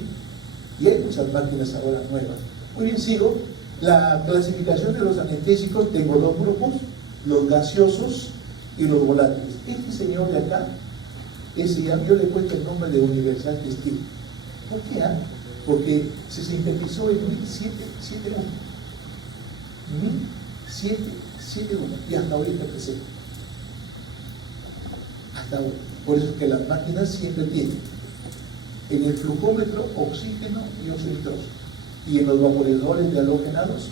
Y hay muchas máquinas ahora nuevas. Muy bien, sigo. La clasificación de los anestésicos, tengo dos grupos, los gaseosos y los volátiles. Este señor de acá, yo le he puesto el nombre de Universal Textil. ¿Por qué? Porque se sintetizó en 1771. 1771. Y hasta ahorita presente. Hasta ahora. Por eso es que las máquinas siempre tienen en el flujómetro oxígeno y óxido nitroso. Y en los vaporizadores de halogenados,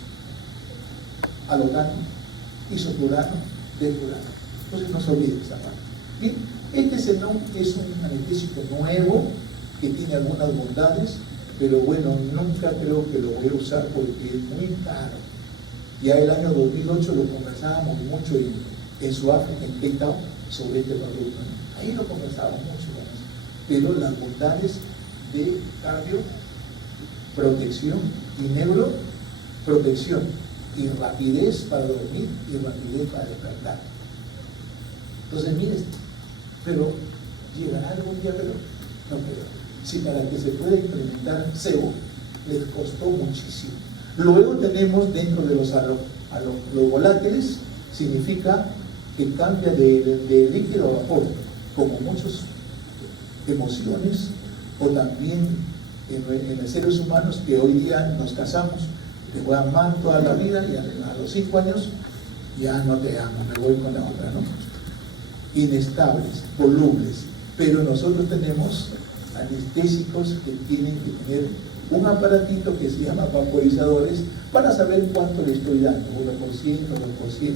halogano, isoflurano, deflurano. Entonces no se olviden esa parte. Bien, este xenón es un anestésico nuevo que tiene algunas bondades, pero bueno, nunca creo que lo voy a usar porque es muy caro. Ya el año 2008 lo conversábamos mucho en Sudáfrica, en Cape Town, sobre este producto. Ahí lo conversábamos mucho con eso. Pero las bondades de cardio, protección y neuroprotección, y rapidez para dormir y rapidez para despertar. Entonces, miren, pero llegará algún día, pero no creo. Si para que se pueda implementar SEO les costó muchísimo. Luego tenemos dentro de los volátiles, significa que cambia de líquido a vapor, como muchas emociones, o también en los seres humanos que hoy día nos casamos, te voy a amar toda la vida y a los 5 años ya no te amo, me voy con la otra, ¿no? Inestables, volubles, pero nosotros tenemos anestésicos que tienen que tener un aparatito que se llama vaporizadores para saber cuánto le estoy dando, 1%, 2%, 2%, 3%.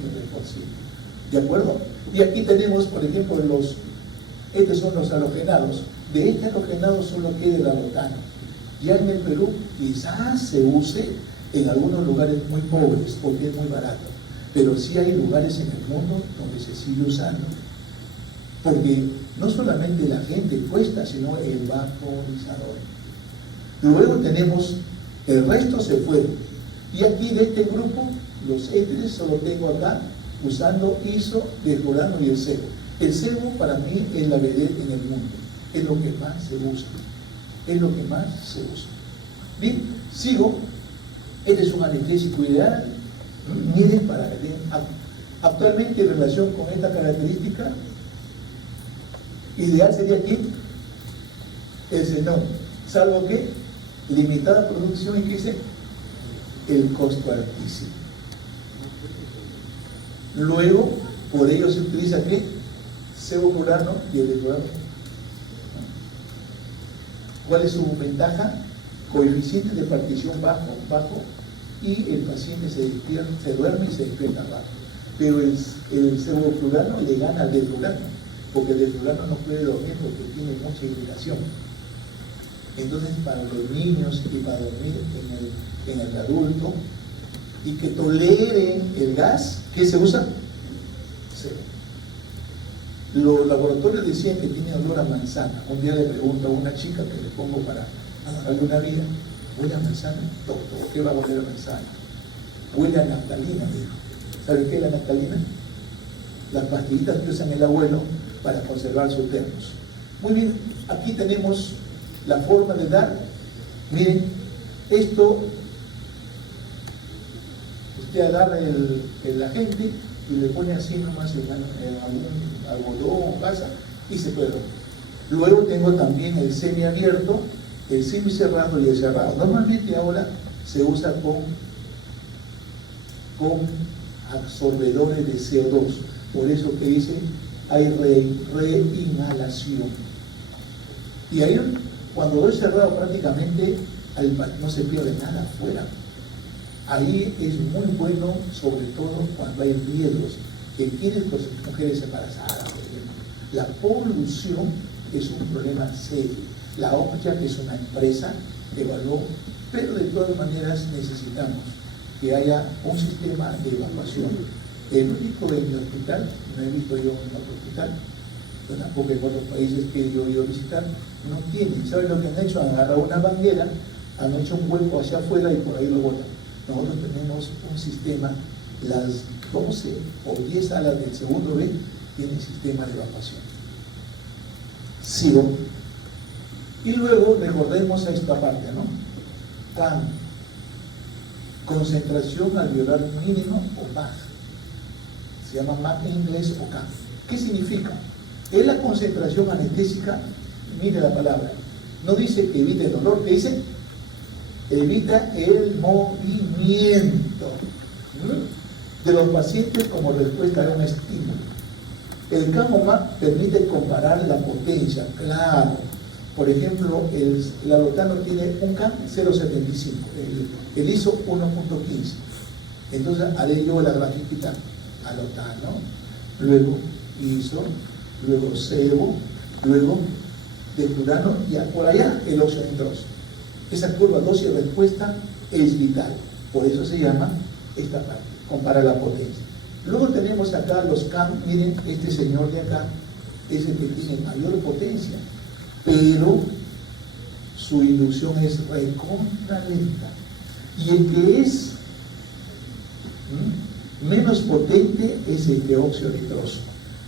¿De acuerdo? Y aquí tenemos, por ejemplo, estos son los halogenados. De este halogenado solo queda el halotano. Ya en el Perú quizás se use en algunos lugares muy pobres porque es muy barato, pero sí hay lugares en el mundo donde se sigue usando. Porque no solamente la gente cuesta, sino el vaporizador. Luego tenemos, el resto se fueron. Y aquí de este grupo, los éteres solo tengo acá, usando iso, deflurano y el sebo. El sebo para mí es la vedette en el mundo. Es lo que más se usa. Es lo que más se usa. Bien, sigo. Este es un anestésico ideal. Miren para que vean. Actualmente en relación con esta característica, ideal sería aquí el xenón, salvo que limitada producción y que dice el costo altísimo. Luego, por ello se utiliza ¿qué? Sevoflurano y el deflurano. ¿Cuál es su ventaja? Coeficiente de partición bajo y el paciente se duerme y se despierta bajo. Pero el sevoflurano le gana al deflurano, porque el deflurano no puede dormir porque tiene mucha irritación. Entonces, para los niños y para dormir en el adulto y que toleren el gas, ¿qué se usa? Sebo. Los laboratorios decían que tiene olor a manzana. Un día le pregunto a una chica que le pongo para darle una vida, ¿huele a manzana? Doctor, ¿qué va a oler a manzana? Huele a naftalina, dijo. ¿Sabe qué es la naftalina? Las pastillitas que usan el abuelo para conservar sus termos. Muy bien, aquí tenemos la forma de dar. Miren, esto, usted agarra el agente y le pone así nomás algún algodón o gasa y se puede dormir. Luego tengo también el semiabierto, el semicerrado y el cerrado. Normalmente ahora se usa con absorbedores de CO2, por eso que dice hay reinhalación. Y ahí, cuando doy cerrado, prácticamente no se pierde nada afuera. Ahí es muy bueno, sobre todo cuando hay riesgos que tienen mujeres embarazadas, por ejemplo. La polución es un problema serio. La OMSA, que es una empresa, evaluó, pero de todas maneras necesitamos que haya un sistema de evaluación. El único en mi hospital, no he visto yo en otro hospital, yo tampoco en otros países que yo he ido a visitar, no tienen. ¿Saben lo que han hecho? Han agarrado una manguera, han hecho un hueco hacia afuera y por ahí lo botan. Nosotros tenemos un sistema, las 12 o 10 salas del segundo B tienen sistema de evacuación. Sigo. Y luego recordemos a esta parte, ¿no? CAM, concentración alveolar mínimo o MAG. Se llama MAG en inglés o CAM. ¿Qué significa? Es la concentración anestésica, mire la palabra, no dice que evite el dolor, que dice evita el movimiento de los pacientes como respuesta a un estímulo. El CAM-OMAP permite comparar la potencia, claro. Por ejemplo, el alotano tiene un CAM 0.75, el ISO 1.15. Entonces haré yo la grafiquita, alotano, luego ISO, luego sebo, luego delturano y por allá el óxido nitroso. Esa curva dosis-respuesta es vital, por eso se llama esta parte, compara la potencia. Luego tenemos acá los CAM, miren, este señor de acá es el que tiene mayor potencia, pero su inducción es recontra lenta. Y el que es menos potente es el de óxido nitroso.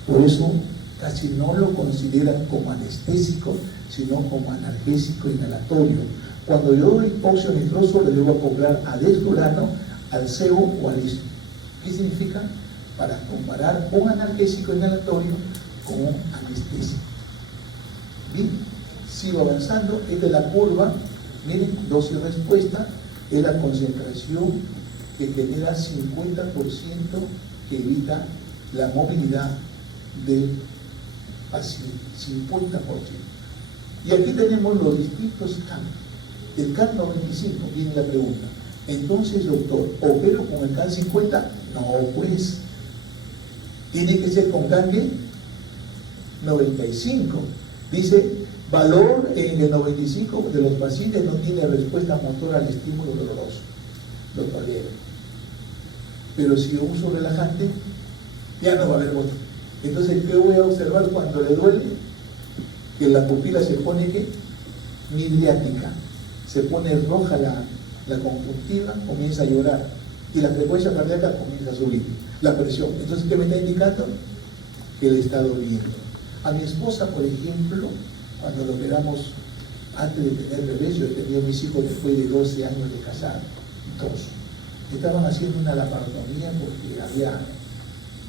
Por eso casi no lo consideran como anestésico, sino como analgésico inhalatorio. Cuando yo doy óxido nitroso, le debo acoplar a delturano, al sebo o al ISO. ¿Qué significa? Para comparar un analgésico inhalatorio con un anestésico. Bien, sigo avanzando. Esta es la curva. Miren, dosis-respuesta es la concentración que genera 50% que evita la movilidad del paciente. 50%. Y aquí tenemos los distintos CAM. El CAM 95, viene la pregunta. Entonces, doctor, ¿opero con el CAM 50? No, pues. Tiene que ser con CAM 95. Dice, valor en el 95 de los pacientes no tiene respuesta motora al estímulo doloroso. Lo tolero. Pero si yo uso relajante, ya no va a haber otro. Entonces, ¿qué voy a observar cuando le duele? Que la pupila se pone midriática, se pone roja la conjuntiva, comienza a llorar y la frecuencia cardíaca comienza a subir, la presión. Entonces, ¿qué me está indicando? Que le está doliendo. A mi esposa, por ejemplo, cuando lo operamos antes de tener bebés, yo he tenido mis hijos después de 12 años de casado, dos. Estaban haciendo una laparotomía porque había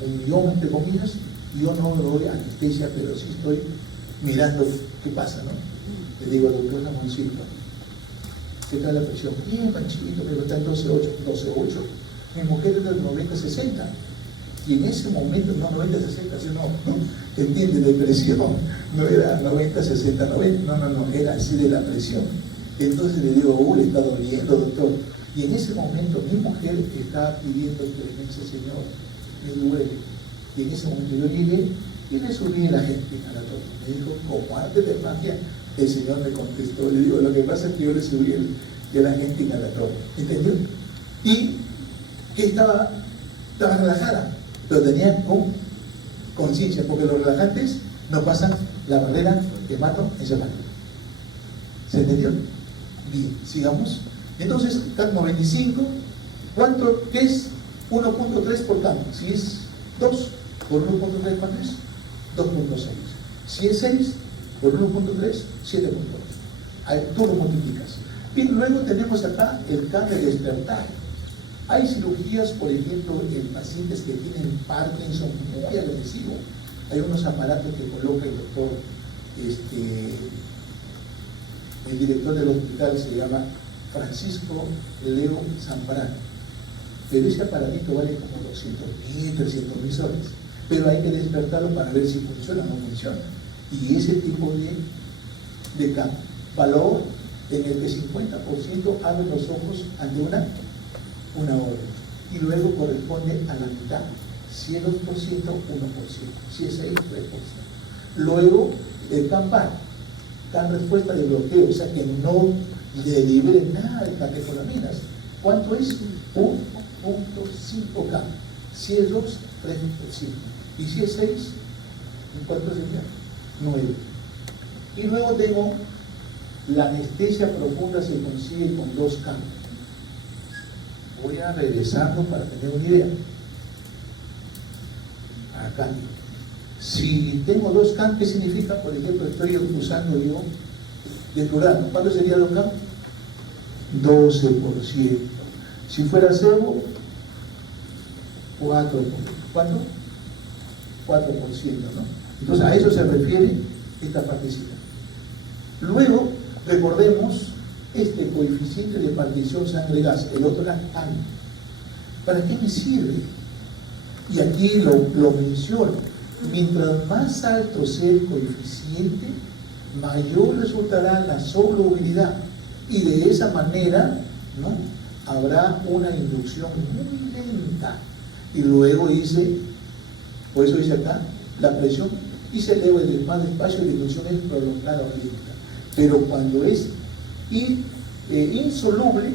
un millón, entre comillas, y yo no doy anestesia, pero sí estoy mirando qué pasa, ¿no? Le digo, doctor Ramoncito, ¿qué tal la presión? Bien, Panchito, pero está en 12.8, 12.8. Mi mujer es del 90-60. Y en ese momento, no 90-60, sino, ¿no? ¿Entiendes? De presión. No era 90-60, 90, no, era así de la presión. Entonces le digo, le está doliendo, doctor. Y en ese momento mi mujer estaba pidiendo clemencia, Señor, me duele. Y en ese momento yo llegué y le subí la gente inhalatoria. Me dijo, como antes de magia, el Señor me contestó. Le digo, lo que pasa es que yo le subí el agente inhalatorio. ¿Entendió? Y que estaba relajada, pero tenía conciencia, porque los relajantes no pasan la barrera hematoencefálica. ¿Se entendió? Bien, sigamos. Entonces, CAM 95, ¿qué es 1.3 por CAM? Si es 2 por 1.3, ¿cuánto es? 2.6. Si es 6 por 1.3, 7.8. Ahí tú lo multiplicas. Y luego tenemos acá el CAM de despertar. Hay cirugías, por ejemplo, en pacientes que tienen Parkinson muy agresivo. Hay unos aparatos que coloca el doctor, el director del hospital se llama Francisco Leo Zambrano. Pero ese aparatito vale como 200.000, 300.000 soles. Pero hay que despertarlo para ver si funciona o no funciona. Y ese tipo de CAM, valor en el que 50% abre los ojos ante una orden. Y luego corresponde a la mitad. Si es 2%, 1%. Si es 6, 3%. Luego el CAM PAR, CAM respuesta de bloqueo, o sea que no le libere nada de catecolaminas. ¿Cuánto es? 1.5 CAM. Si es 2, 3%. Y si es 6, ¿cuánto sería? 9. Y luego tengo la anestesia profunda, se consigue con 2 CAM. Voy a regresarlo para tener una idea. Acá. Si tengo 2 CAM, ¿qué significa? Por ejemplo, estoy usando yo delturano. ¿Cuánto sería 2 CAM? 12%. Si fuera sebo, 4%. ¿Cuánto? 4%, ¿no? Entonces a eso se refiere esta partecita. Luego, recordemos este coeficiente de partición sangre-gas, el otro era AN. ¿Para qué me sirve? Y aquí lo menciono. Mientras más alto sea el coeficiente, mayor resultará la solubilidad. Y de esa manera, ¿no?, habrá una inducción muy lenta. Y luego dice, por eso dice acá, la presión y se eleva más despacio y la inducción es prolongada o lenta. Pero cuando es insoluble,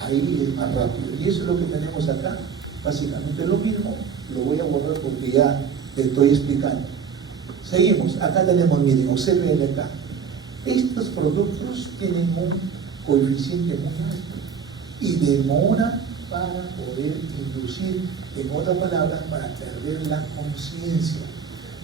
ahí es más rápido. Y eso es lo que tenemos acá. Básicamente lo mismo, lo voy a borrar porque ya te estoy explicando. Seguimos, acá tenemos, miren, observen acá. Estos productos tienen un coeficiente muy alto y demoran para poder inducir, en otras palabras, para perder la conciencia.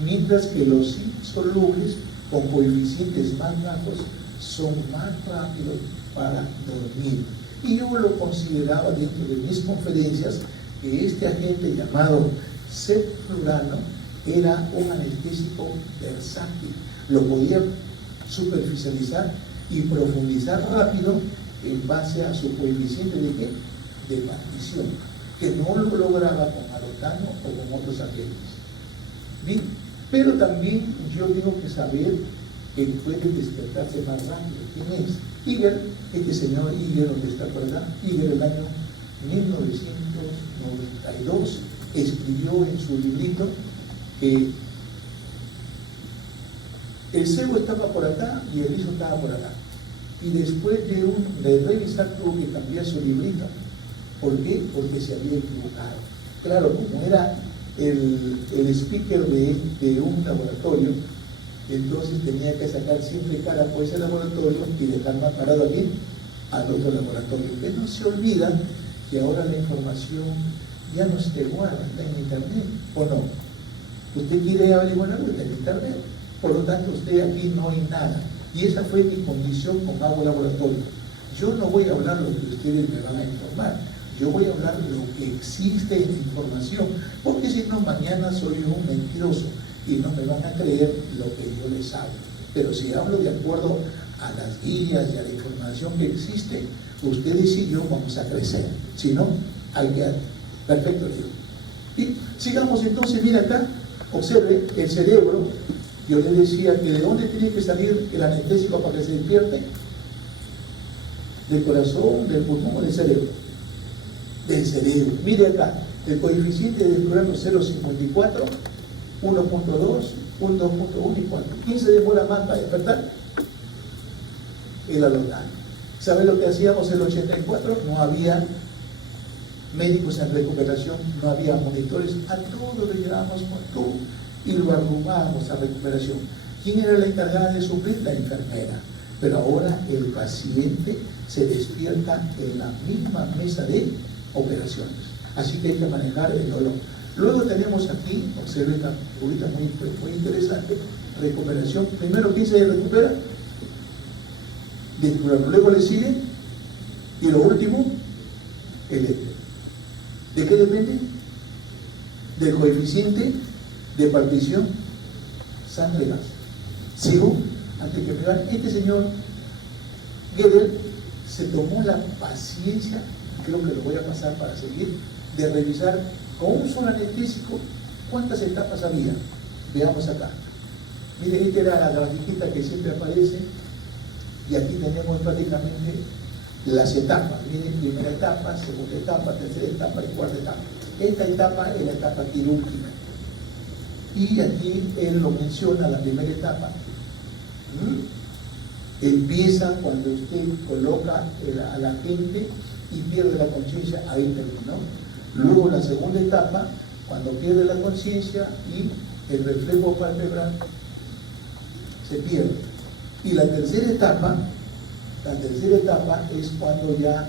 Mientras que los insolubles con coeficientes más bajos son más rápidos para dormir. Y yo lo consideraba dentro de mis conferencias que este agente llamado ceflurano era un anestésico versátil. Lo podía superficializar y profundizar rápido en base a su coeficiente de ¿qué? De partición, que no lo lograba con alotano o con otros agentes. Bien, pero también yo tengo que saber que puede despertarse más rápido. ¿Quién es? Iger, este señor Iger, ¿dónde está por acá? Iger, el año 1992, escribió en su librito que el sebo estaba por acá y el liso estaba por acá. Y después de revisar tuvo que cambiar su librito. ¿Por qué? Porque se había equivocado. Claro, como era el speaker de un laboratorio, entonces tenía que sacar siempre cara por ese laboratorio y dejar más parado aquí al otro laboratorio. Pero no se olvida que ahora la información ya no se guarda, está en internet, ¿o no? Usted quiere averiguar algo, está en internet. Por lo tanto, usted aquí no hay nada. Y esa fue mi condición con Agua Laboratorio. Yo no voy a hablar lo que ustedes me van a informar. Yo voy a hablar lo que existe en información. Porque si no, mañana soy un mentiroso y no me van a creer lo que yo les hablo. Pero si hablo de acuerdo a las guías y a la información que existe, ustedes y yo vamos a crecer. Si no, hay que... Perfecto, digo. Y sigamos entonces, mira acá, observe el cerebro. Yo les decía que de dónde tiene que salir el anestésico para que se despierte. Del corazón, del pulmón o del cerebro. Del cerebro. Mire acá, el coeficiente de desplorano 0,54, 1,2, 1,2,1 y 4. ¿Quién se demora más para despertar? El alotano. ¿Sabe lo que hacíamos en el 84? No había médicos en recuperación, no había monitores, a todos lo llevábamos con tubo y lo arrumábamos a recuperación. ¿Quién era la encargada de suplir? La enfermera. Pero ahora el paciente se despierta en la misma mesa de operaciones. Así que hay que manejar el dolor. Luego tenemos aquí, observen la figurita muy interesante, recuperación. Primero, ¿quién se recupera? Luego le sigue, y lo último, el éter. ¿De qué depende? Del coeficiente de partición sangre-gas. Sigo, antes que me vean, este señor Gödel se tomó la paciencia, creo que lo voy a pasar para seguir, de revisar con un solo anestésico cuántas etapas había. Veamos acá. Miren, esta era la grafiquita que siempre aparece, y aquí tenemos prácticamente las etapas. Miren, primera etapa, segunda etapa, tercera etapa y cuarta etapa. Esta etapa es la etapa quirúrgica. Y aquí él lo menciona, la primera etapa. Empieza cuando usted coloca a la gente y pierde la conciencia, ahí terminó. Luego la segunda etapa, cuando pierde la conciencia y el reflejo palpebral se pierde. Y la tercera etapa es cuando ya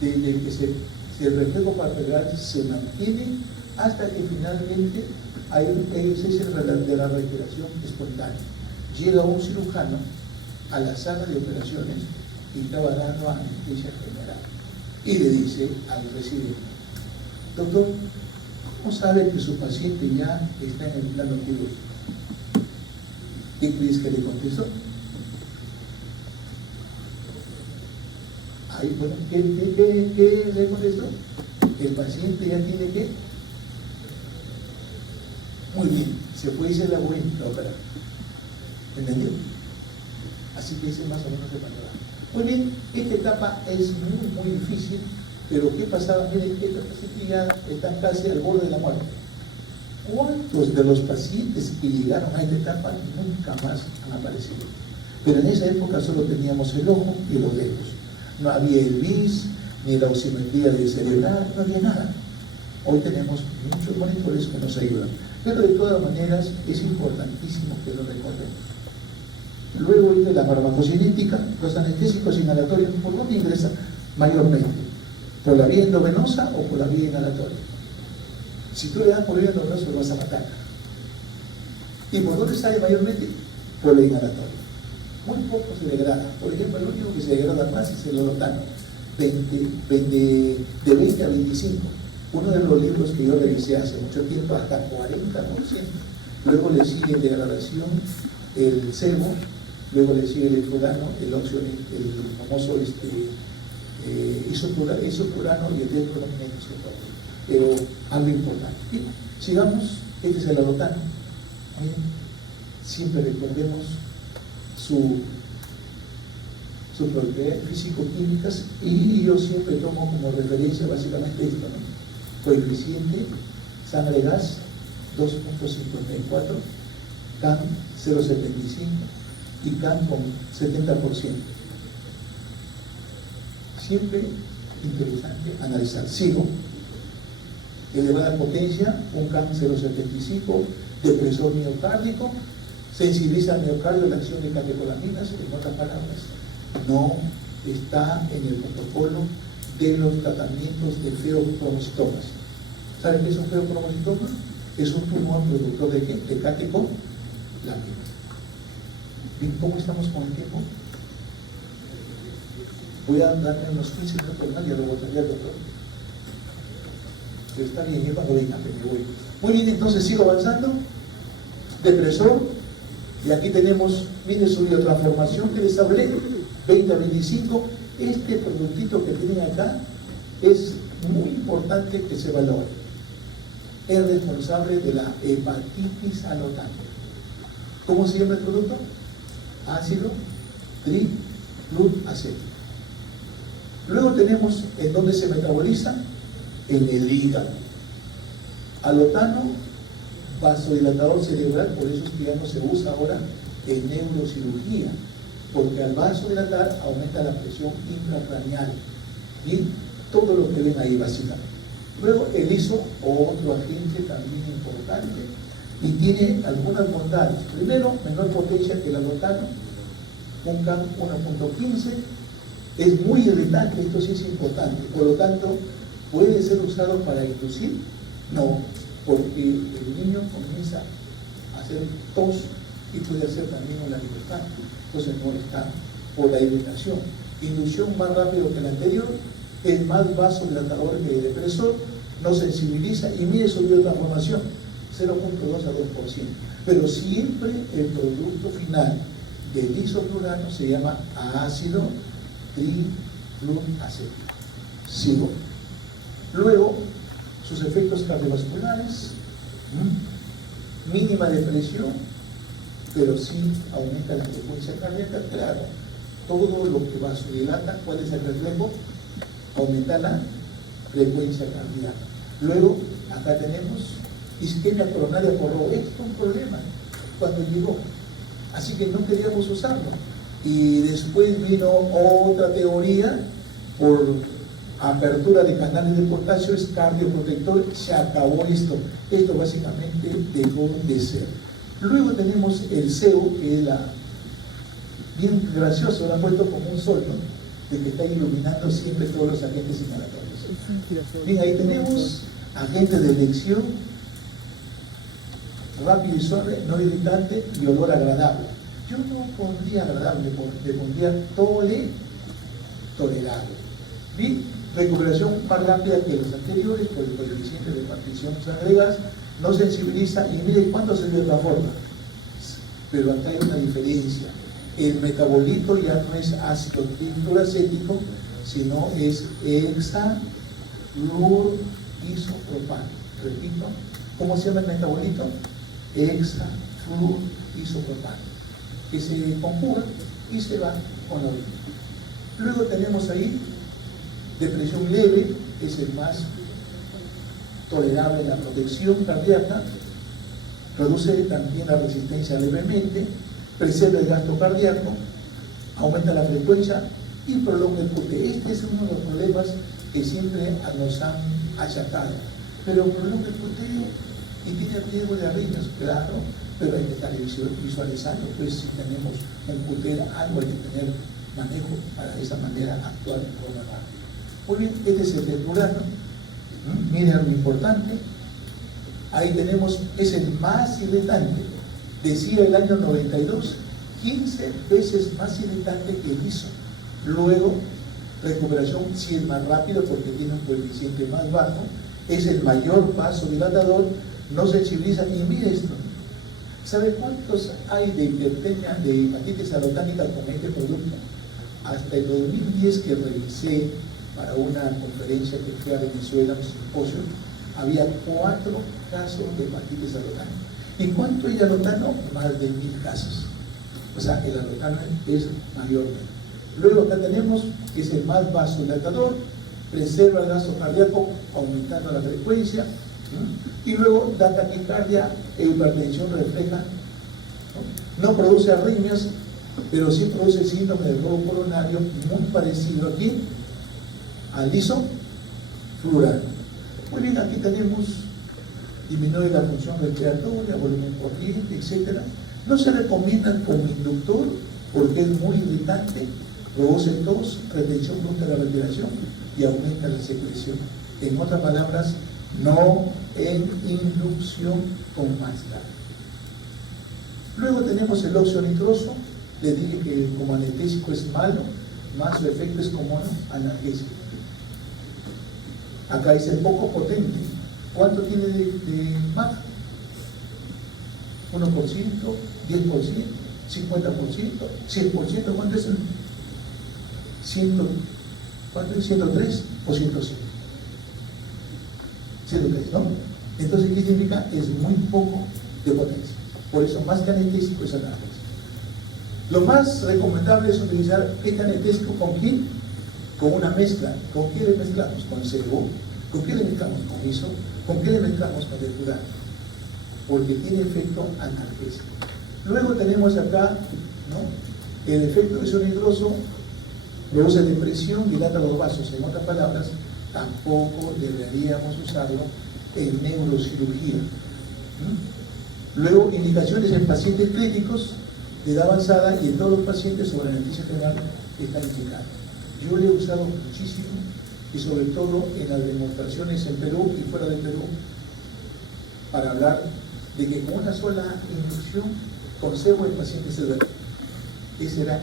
desde que el reflejo palpebral se mantiene hasta que finalmente hay un cese de la respiración espontánea. Llega un cirujano a la sala de operaciones y estaba dando anestesia general y le dice al residente: doctor, ¿Cómo sabe que su paciente ya está en el plano quirúrgico? ¿Qué crees que le contestó? Ahí, bueno, ¿qué le contestó? El paciente ya tiene que. Muy bien, se puede irse la buena la operar. ¿Entendido? Así que ese es más o menos el panorama. Muy bien, esta etapa es muy difícil, pero ¿qué pasaba? Miren, esta paciente ya está casi al borde de la muerte. ¿Cuántos de los pacientes que llegaron a esta etapa nunca más han aparecido? Pero en esa época solo teníamos el ojo y los dedos. No había el BIS, ni la oximetría del cerebral, no había nada. Hoy tenemos muchos monitores que nos ayudan. Pero de todas maneras es importantísimo que lo recordemos. Luego de la farmacocinética, los anestésicos inhalatorios, ¿por dónde ingresan mayormente? ¿Por la vía endovenosa o por la vía inhalatoria? Si tú le das por vía endovenosa, lo vas a matar. ¿Y por dónde sale mayormente? Por la inhalatoria. Muy poco se degrada. Por ejemplo, el único que se degrada más es el olotano, de 20 a 25. Uno de los libros que yo revisé hace mucho tiempo, hasta 40%. Luego le sigue en degradación el sebo, luego le sigue el furano, el óxido, el famoso isofurano y el tetrahidrogenasa. Pero algo importante. Bien, sigamos, este es el olotano. Siempre recordemos su propiedades físico-químicas y yo siempre tomo como referencia básicamente esto, ¿no? Coeficiente sangre-gas 2.54, CAM 0.75 y CAM con 70%. Siempre interesante analizar. Sigo. Elevada potencia, un CAM 0.75, depresor miocárdico, sensibiliza al miocardio la acción de catecolaminas, en otras palabras, no está en el protocolo de los tratamientos de feocromocitomas. ¿Saben qué es un feocromocitoma? Es un tumor productor de ¿qué? De catecolaminas. Bien, ¿cómo estamos con el tiempo? Voy a darme unos 15 minutos más y ya lo votaría al doctor. Pero está bien, yo cuando venga, que me voy. Muy bien, entonces sigo avanzando. Depresor, y aquí tenemos, miren su biotransformación que les hablé, 20 a 25. Este productito que tienen acá es muy importante que se valore. Es responsable de la hepatitis alotante. ¿Cómo se llama el producto? Ácido trifluacético. Luego tenemos en dónde se metaboliza, en el hígado. Alotano, vasodilatador cerebral, por eso es que ya no se usa ahora en neurocirugía, porque al vasodilatar aumenta la presión intracraneal y todo lo que ven ahí básicamente. Luego el ISO, otro agente también importante, y tiene algunas bondades. Primero, menor potencia que el alotano, un CAM 1.15, es muy irritante, esto sí es importante, por lo tanto, ¿puede ser usado para inducir? No, porque el niño comienza a hacer tos y puede hacer también una libertad, entonces no está por la irritación. Inducción más rápido que la anterior, es más vasodilatador que el depresor, no sensibiliza y mide su biotransformación, 0.2 a 2%. Pero siempre el producto final del isoflurano se llama ácido trifluacético. Sigo. Luego, sus efectos cardiovasculares, mínima depresión, pero sí aumenta la frecuencia cardíaca, claro. Todo lo que vasodilata, ¿cuál es el reflejo? Aumenta la frecuencia cardíaca. Luego, acá tenemos isquemia coronaria por robo. Esto es un problema cuando llegó. Así que no queríamos usarlo. Y después vino otra teoría por apertura de canales de potasio, es cardioprotector, se acabó esto. Esto básicamente dejó de ser. Luego tenemos el SEO, que es bien gracioso, lo han puesto como un sol, ¿no? De que está iluminando siempre todos los agentes inhalatorios. Bien, ahí tenemos agentes de elección, rápido y suave, no irritante y olor agradable. Yo no pondría agradable, le pondría tolerable. Bien, Recuperación más rápida que los anteriores por el coeficiente de partición agregadas, no sensibiliza y mire cuánto se dio otra forma. Pero acá hay una diferencia. El metabolito ya no es ácido trifluoracético, sino es hexafluorisopropano. Repito, ¿cómo se llama el metabolito? Hexafluorisopropano, que se conjuga y se va con la orina. Luego tenemos ahí depresión leve, es el más tolerable en la protección cardíaca, reduce también la resistencia levemente, preserva el gasto cardíaco, aumenta la frecuencia y prolonga el QT. Este es uno de los problemas que siempre nos han achatado. Pero prolonga el QT y tiene riesgo de arritmias, claro, pero hay que estar visualizando, pues si tenemos un QT, algo hay que tener manejo para de esa manera actuar en forma rápida. Muy bien, este es el tetrurano. Miren algo importante. Ahí tenemos, es el más irritante. Decía el año 92, 15 veces más irritante que el ISO. Luego, recuperación sí es más rápido porque tiene un coeficiente más bajo. Es el mayor vasodilatador, no sensibiliza. Y mire esto. ¿Sabe cuántos hay de hipertermia, de hepatitis alotánica con este producto? Hasta el 2010 que revisé para una conferencia que fue a Venezuela, un simposio, había 4 casos de hepatitis alotánica. ¿Y cuánto hay de alotano? Más de 1000 casos. O sea, el alotano es mayor. Luego acá tenemos que es el más vasodilatador, preserva el gasto cardíaco aumentando la frecuencia, y luego da taquicardia e hipertensión refleja. No produce arritmias, pero sí produce síndrome del globo coronario, muy parecido aquí al isoflurano. Muy bien, aquí tenemos, disminuye la función respiratoria, volumen corriente, etc. No se recomienda como inductor porque es muy irritante, produce tos, retención brusca de la respiración y aumenta la secreción. En otras palabras, no en inducción con máscara. Luego tenemos el óxido nitroso. Les dije que como anestésico es malo, más su efecto es como analgésico. Acá dice poco potente. ¿Cuánto tiene de MAC? 1%, 10%, 50%, 100%, ¿cuánto es? ¿Cuánto es? 103 o 105. 103, ¿no? Entonces, ¿qué significa? Es muy poco de potencia. Por eso, más que anestésico es analgésico. Lo más recomendable es utilizar este anestésico ¿con quién? Con una mezcla. ¿Con qué le mezclamos? Con CO. ¿Con qué le mezclamos? Con ISO. ¿Con qué le mezclamos? Con tetrurano. Porque tiene efecto analgésico. Luego tenemos acá, ¿no?, el efecto de óxido nitroso produce depresión, dilata los vasos. En otras palabras, tampoco deberíamos usarlo en neurocirugía. Luego, indicaciones en pacientes críticos de edad avanzada y en todos los pacientes sobre anestesia general está indicado. Yo lo he usado muchísimo y sobre todo en las demostraciones en Perú y fuera de Perú para hablar de que con una sola inyección conservo el paciente se duerme. Esa era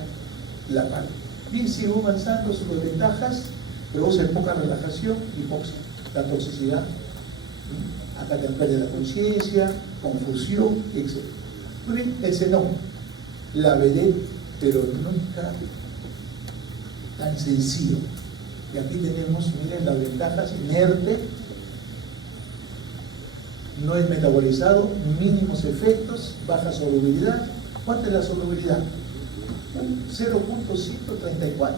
la parte. Bien, sigo avanzando sobre ventajas, produce poca relajación, hipoxia, la toxicidad. Acá te pierde la conciencia, confusión, etc. Muy bien, el xenón, la vedette, pero nunca tan sencillo. Y aquí tenemos, miren, las ventajas: inerte, no es metabolizado, mínimos efectos, baja solubilidad. ¿Cuánta es la solubilidad? 0.134.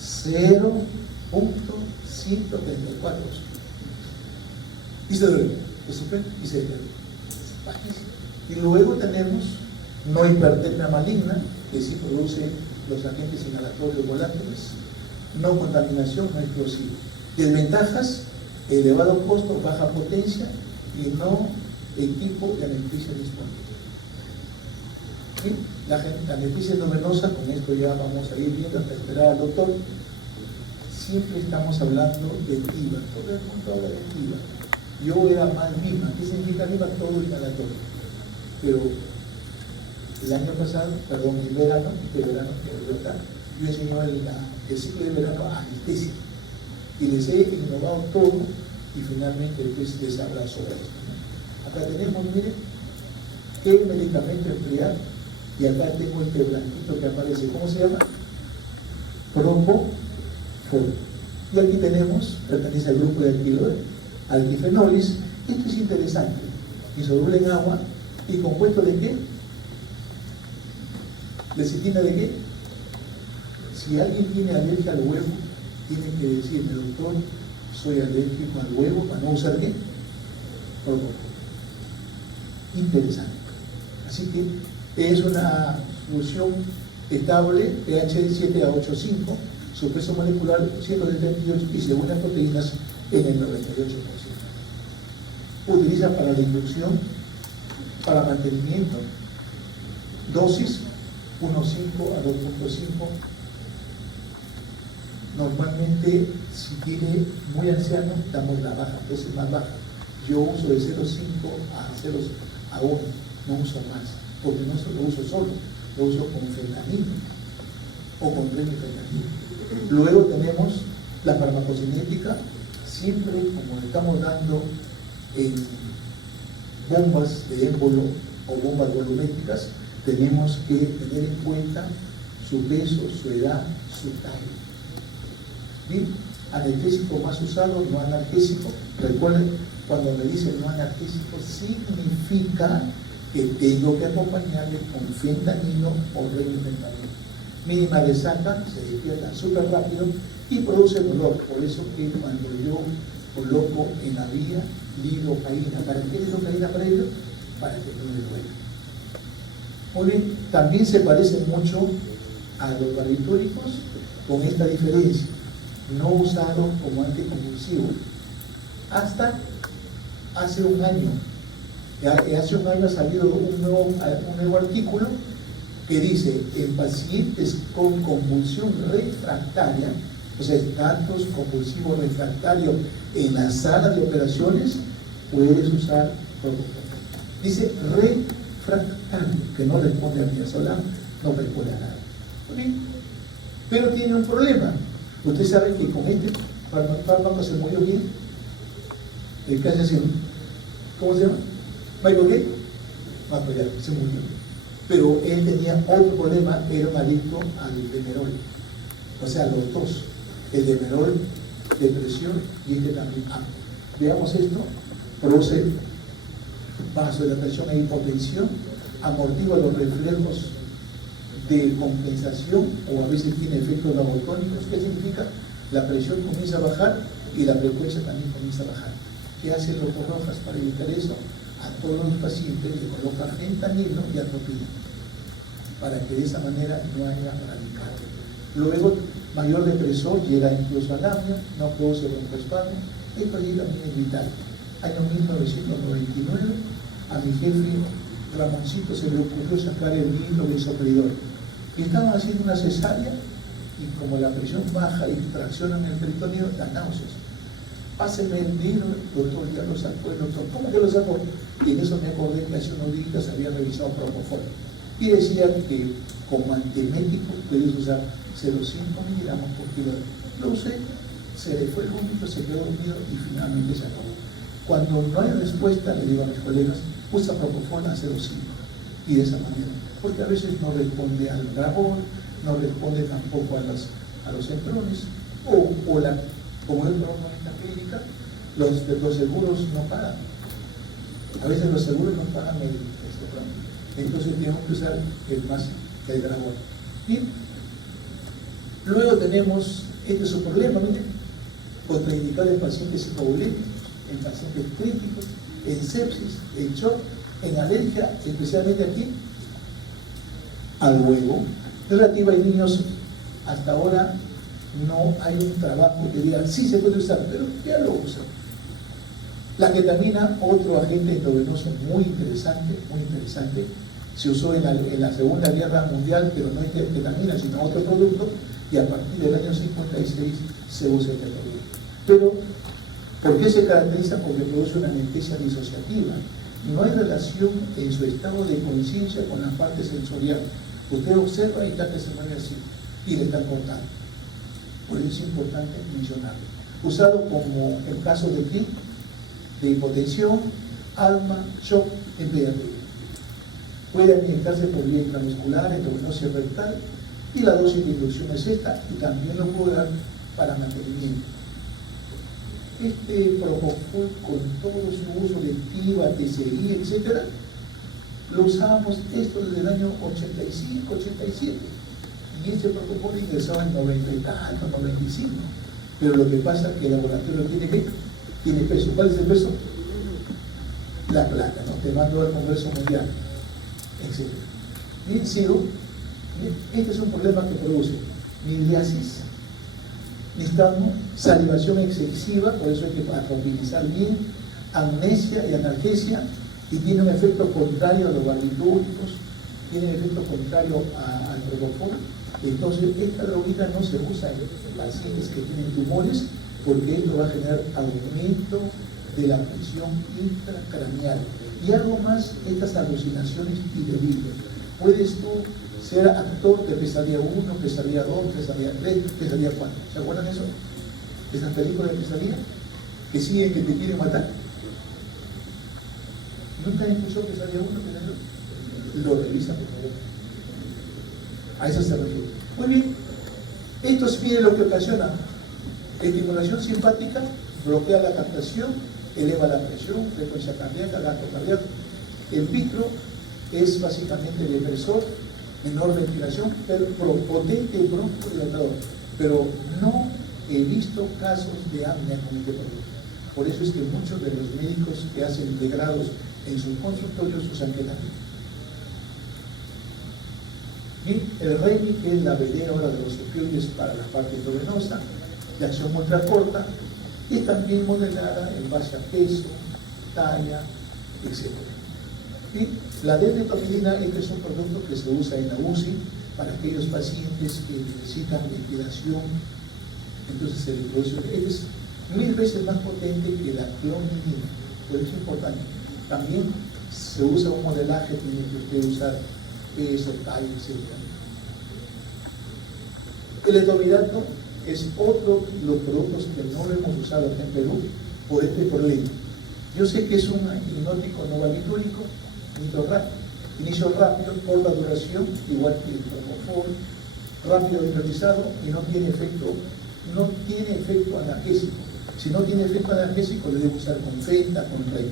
0.134. Y se duerme, y se duerme. Y luego tenemos no hipertermia maligna, que sí produce los agentes inhalatorios volátiles, no contaminación, no explosivo. Desventajas: elevado costo, baja potencia y no equipo de anestesia disponible. ¿Sí? La anestesia endovenosa, con esto ya vamos a ir viendo hasta esperar al doctor. Siempre estamos hablando de TIVA, todo el mundo habla de TIVA. Yo era más VIVA. ¿Qué significa VIVA? Todo inhalatorio. Pero el año pasado, perdón, el verano, yo enseñé el ciclo de verano a anestesia. y les he innovado todo y finalmente pues les habla sobre esto, ¿no? Acá tenemos, miren, qué medicamento emplear y acá tengo este blanquito que aparece, ¿cómo se llama? Propofol. Y aquí tenemos, pertenece al grupo de alquifenolis. Esto es interesante, insoluble en agua y compuesto de ¿qué? ¿Lecitina de qué? Si alguien tiene alergia al huevo, tiene que decirme, doctor, soy alérgico al huevo, para no usar ¿qué? Propofol. Interesante. Así que es una solución estable, pH 7 a 8,5, su peso molecular 178 y según las proteínas en el 98%. Utiliza para la inducción, para mantenimiento, dosis 1,5 a 2,5. Normalmente, si tiene muy anciano, damos la baja, dosis más baja. Yo uso de 0,5 a 1, no uso más, porque no lo uso solo, lo uso con fentanilo o con remifentanilo. Luego tenemos la farmacocinética, siempre como estamos dando en bombas de émbolo o bombas volumétricas, tenemos que tener en cuenta su peso, su edad, su talla. Bien, anestésico más usado, no analgésico. Recuerden, cuando me dicen no analgésico, significa que tengo que acompañarle con fentanilo o remifentanilo. Mínima resaca, se despierta súper rápido y produce dolor. Por eso que cuando yo coloco en la vía lidocaína, ¿para qué lidocaína para ello? Para que no le duela. Muy bien, también se parecen mucho a los barbitúricos con esta diferencia, no usado como anticonvulsivo. Hasta hace un año ha salido un nuevo artículo que dice, en pacientes con convulsión refractaria, o sea, estatus convulsivo refractario en la sala de operaciones, puedes usar propofol. Dice refractario, que no responde a midazolam, no responde a nada. ¿Okay? Pero tiene un problema. Usted sabe que con este fármaco se murió bien. El que haya sido, ¿cómo se llama? ¿Michael qué? Pues ya, se murió. Pero él tenía otro problema, era un adicto al demerol. O sea, los dos. El demerol, depresión y este también. Veamos esto. Produce vasodilatación e hipotensión, amortigua los reflejos de compensación o a veces tiene efectos labotónicos. ¿Qué significa? La presión comienza a bajar y la frecuencia también comienza a bajar. ¿Qué hace el Doctor Rojas para evitar eso? A todos los pacientes le coloca fentanilo y atropina para que de esa manera no haya bradicardia. Luego, mayor depresor llega incluso al apnea, no produce broncoespasmo. Esto allí también es vital. Año 1999, a mi jefe Ramoncito se le ocurrió sacar el hilo del soplador. Y estaban haciendo una cesárea y como la presión baja y traccionan el peritoneo, las náuseas. Pásenme el hilo, doctor, ya lo sacó el doctor. ¿Cómo que lo sacó? Y en eso me acordé que hace unos días había revisado propofol. Y decía que como antiemético puedes usar 0,5 miligramos por kilo. Lo usé, se le fue el vómito, se quedó dormido y finalmente se acabó. Cuando no hay respuesta, le digo a mis colegas, usa propofol a 0,5 y de esa manera, porque a veces no responde al dragón, no responde tampoco a los centrones, como es una clínica, los seguros no pagan. A veces los seguros no pagan este plan. Entonces tenemos que usar el dragón. Bien. Luego tenemos, este es su problema, miren, contraindicado en pacientes hipovolémicos, en pacientes críticos, en sepsis, en shock, en alergia, especialmente aquí, al huevo. Relativa a niños, hasta ahora no hay un trabajo que diga, sí se puede usar, pero ya lo usan. La ketamina, otro agente endovenoso muy interesante, se usó en la Segunda Guerra Mundial, pero no es ketamina, sino otro producto, y a partir del año 56 se usa el ketamina. Pero, ¿por qué se caracteriza? Porque produce una anestesia disociativa. No hay relación en su estado de conciencia con la parte sensorial. Usted observa y está que se mueve así, y le están cortando. Por eso es importante mencionarlo. usado como en caso de PIC, de hipotensión, alma, shock, en pediatría. Puede administrarse por vía intramuscular, endovenosa y rectal, y la dosis de inducción es esta, y también lo puedo dar para mantenimiento. Este Propofol, con todo su uso de TIVA, TCI, etc., lo usábamos esto desde el año 85, 87, y este Propofol ingresaba en 90 y tanto, 95. Pero lo que pasa es que el laboratorio tiene peso. ¿Cuál es el peso? La plata, ¿no? Te mando al Congreso Mundial, etc. Bien, sigo. Este es un problema que produce miliasis, nistagmo, salivación excesiva, por eso hay que atrofinizar bien, amnesia y analgesia, y tiene un efecto contrario a los barbitúricos, tiene un efecto contrario al Propofol. Entonces, esta droguita no se usa en pacientes que tienen tumores, porque esto va a generar aumento de la presión intracraneal. Y algo más, estas alucinaciones y delirios. Puedes tú ser actor de Pesadilla 1, Pesadilla 2, Pesadilla 3, Pesadilla 4. ¿Se acuerdan de eso? Esas películas de pesadilla que siguen, que te quieren matar. ¿Nunca escuchó Pesadilla 1, Pesadilla 2? Lo revisan, por favor. A eso se refiere. Muy bien. Esto mide lo que ocasiona. Estimulación simpática bloquea la captación, eleva la presión, frecuencia cardíaca, gasto cardíaco. El micro es básicamente depresor, menor ventilación, pero potente broncodilatador. Pero no he visto casos de apnea con este producto. Por eso es que muchos de los médicos que hacen integrados en sus consultorios usan ketamina. Bien, el REMI, que es la velera ahora de los opioides para la parte intravenosa, de acción ultracorta, y también modelada en base a peso, talla, etc. Bien, la delmetomidina, este es un producto que se usa en la UCI para aquellos pacientes que necesitan ventilación. Entonces se le produce, es 1000 veces más potente que la clonidina, por eso es importante. También se usa un modelaje, tiene que usted usar peso, talla, etc. El etomidato es otro de los productos que no lo hemos usado aquí en Perú por este problema. Yo sé que es un hipnótico no barbitúrico, inicio rápido, corta duración, igual que el Propofol, rápido hipnotizado y no tiene efecto analgésico. Si no tiene efecto analgésico, lo debe usar con fenta, con rey.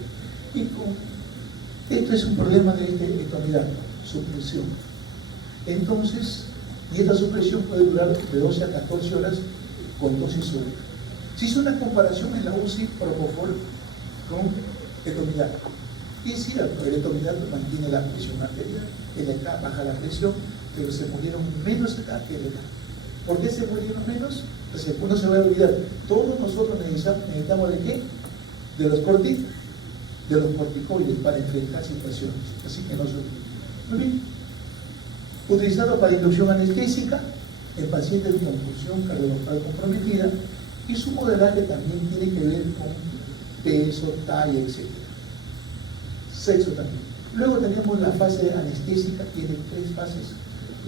Esto es un problema de este etomidato, supresión. Entonces, y esta supresión puede durar de 12 a 14 horas con dosis única. Se hizo una comparación en la UCI Propofol con etomidato. Y es cierto, el etomidato mantiene la presión arterial, el ECA baja la presión, pero se murieron menos acá que el ECA. ¿Por qué se murieron menos? Pues uno se va a olvidar. Todos nosotros necesitamos ¿de qué? De los corticoides para enfrentar situaciones. Así que no se olviden. Muy bien. Utilizado para inducción anestésica en pacientes con función cardiovascular comprometida, y su modelaje también tiene que ver con peso, talla, etc. Sexo también. Luego tenemos la fase anestésica, tiene 3 fases.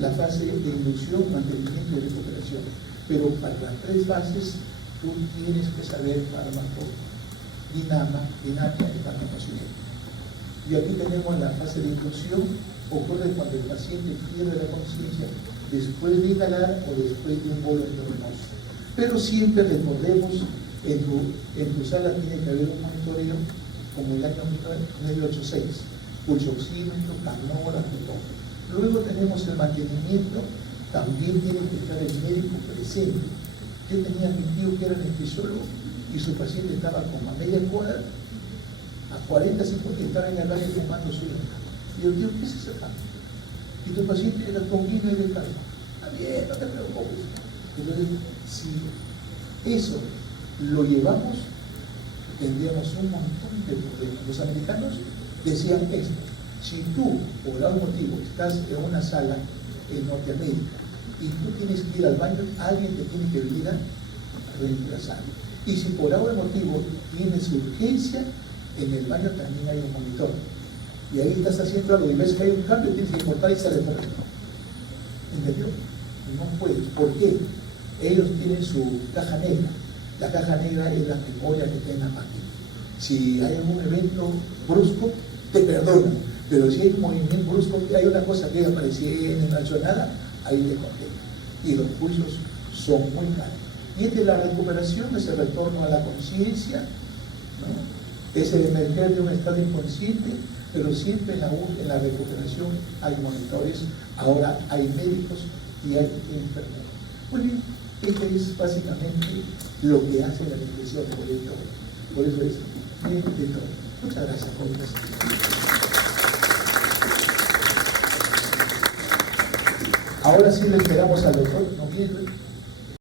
La fase de inducción, mantenimiento y recuperación. Pero para las 3 fases tú tienes que saber dinámica y farmacocinética. Y aquí tenemos la fase de inducción, ocurre cuando el paciente pierde la conciencia después de inhalar o después de un bolo endovenoso. Pero siempre recordemos, en tu sala tiene que haber un monitoreo como el año 1986, pulsoxímetro, canógrafo y todo. Luego tenemos el mantenimiento, también tiene que estar el médico presente. Yo tenía a mi tío que era anestesiólogo y su paciente estaba como a media cuadra, a 40, 50, y estaba en el área fumando cigarro. Y yo digo, ¿qué es eso acá? Y tu paciente era con vino y de calma. Está bien, no te preocupes. Entonces, si eso lo llevamos, tendríamos un montón de problemas. Los americanos decían esto: si tú, por algún motivo, estás en una sala en Norteamérica y tú tienes que ir al baño, alguien te tiene que venir a reemplazar. Y si por algún motivo tienes urgencia, en el baño también hay un monitor. Y ahí estás haciendo algo y ves que hay un cambio, tienes que cortar y sale por ahí. ¿Entendió? No puedes. ¿Por qué? Ellos tienen su caja negra. La caja negra es la memoria que tiene la máquina. Si hay algún evento brusco, te perdonan. Pero si hay un movimiento brusco, hay una cosa que apareciendo y no ha hecho nada, ahí te condena. Y los juicios son muy caros. Y esta es la recuperación, es el retorno a la conciencia, ¿no? Es el emerger de un estado inconsciente, pero siempre en la recuperación hay monitores, ahora hay médicos y hay enfermeros. Muy bien, este es básicamente lo que hace la regresión de todo. Por eso es de todo. Muchas gracias por la atención. Ahora sí le esperamos al doctor, no viene.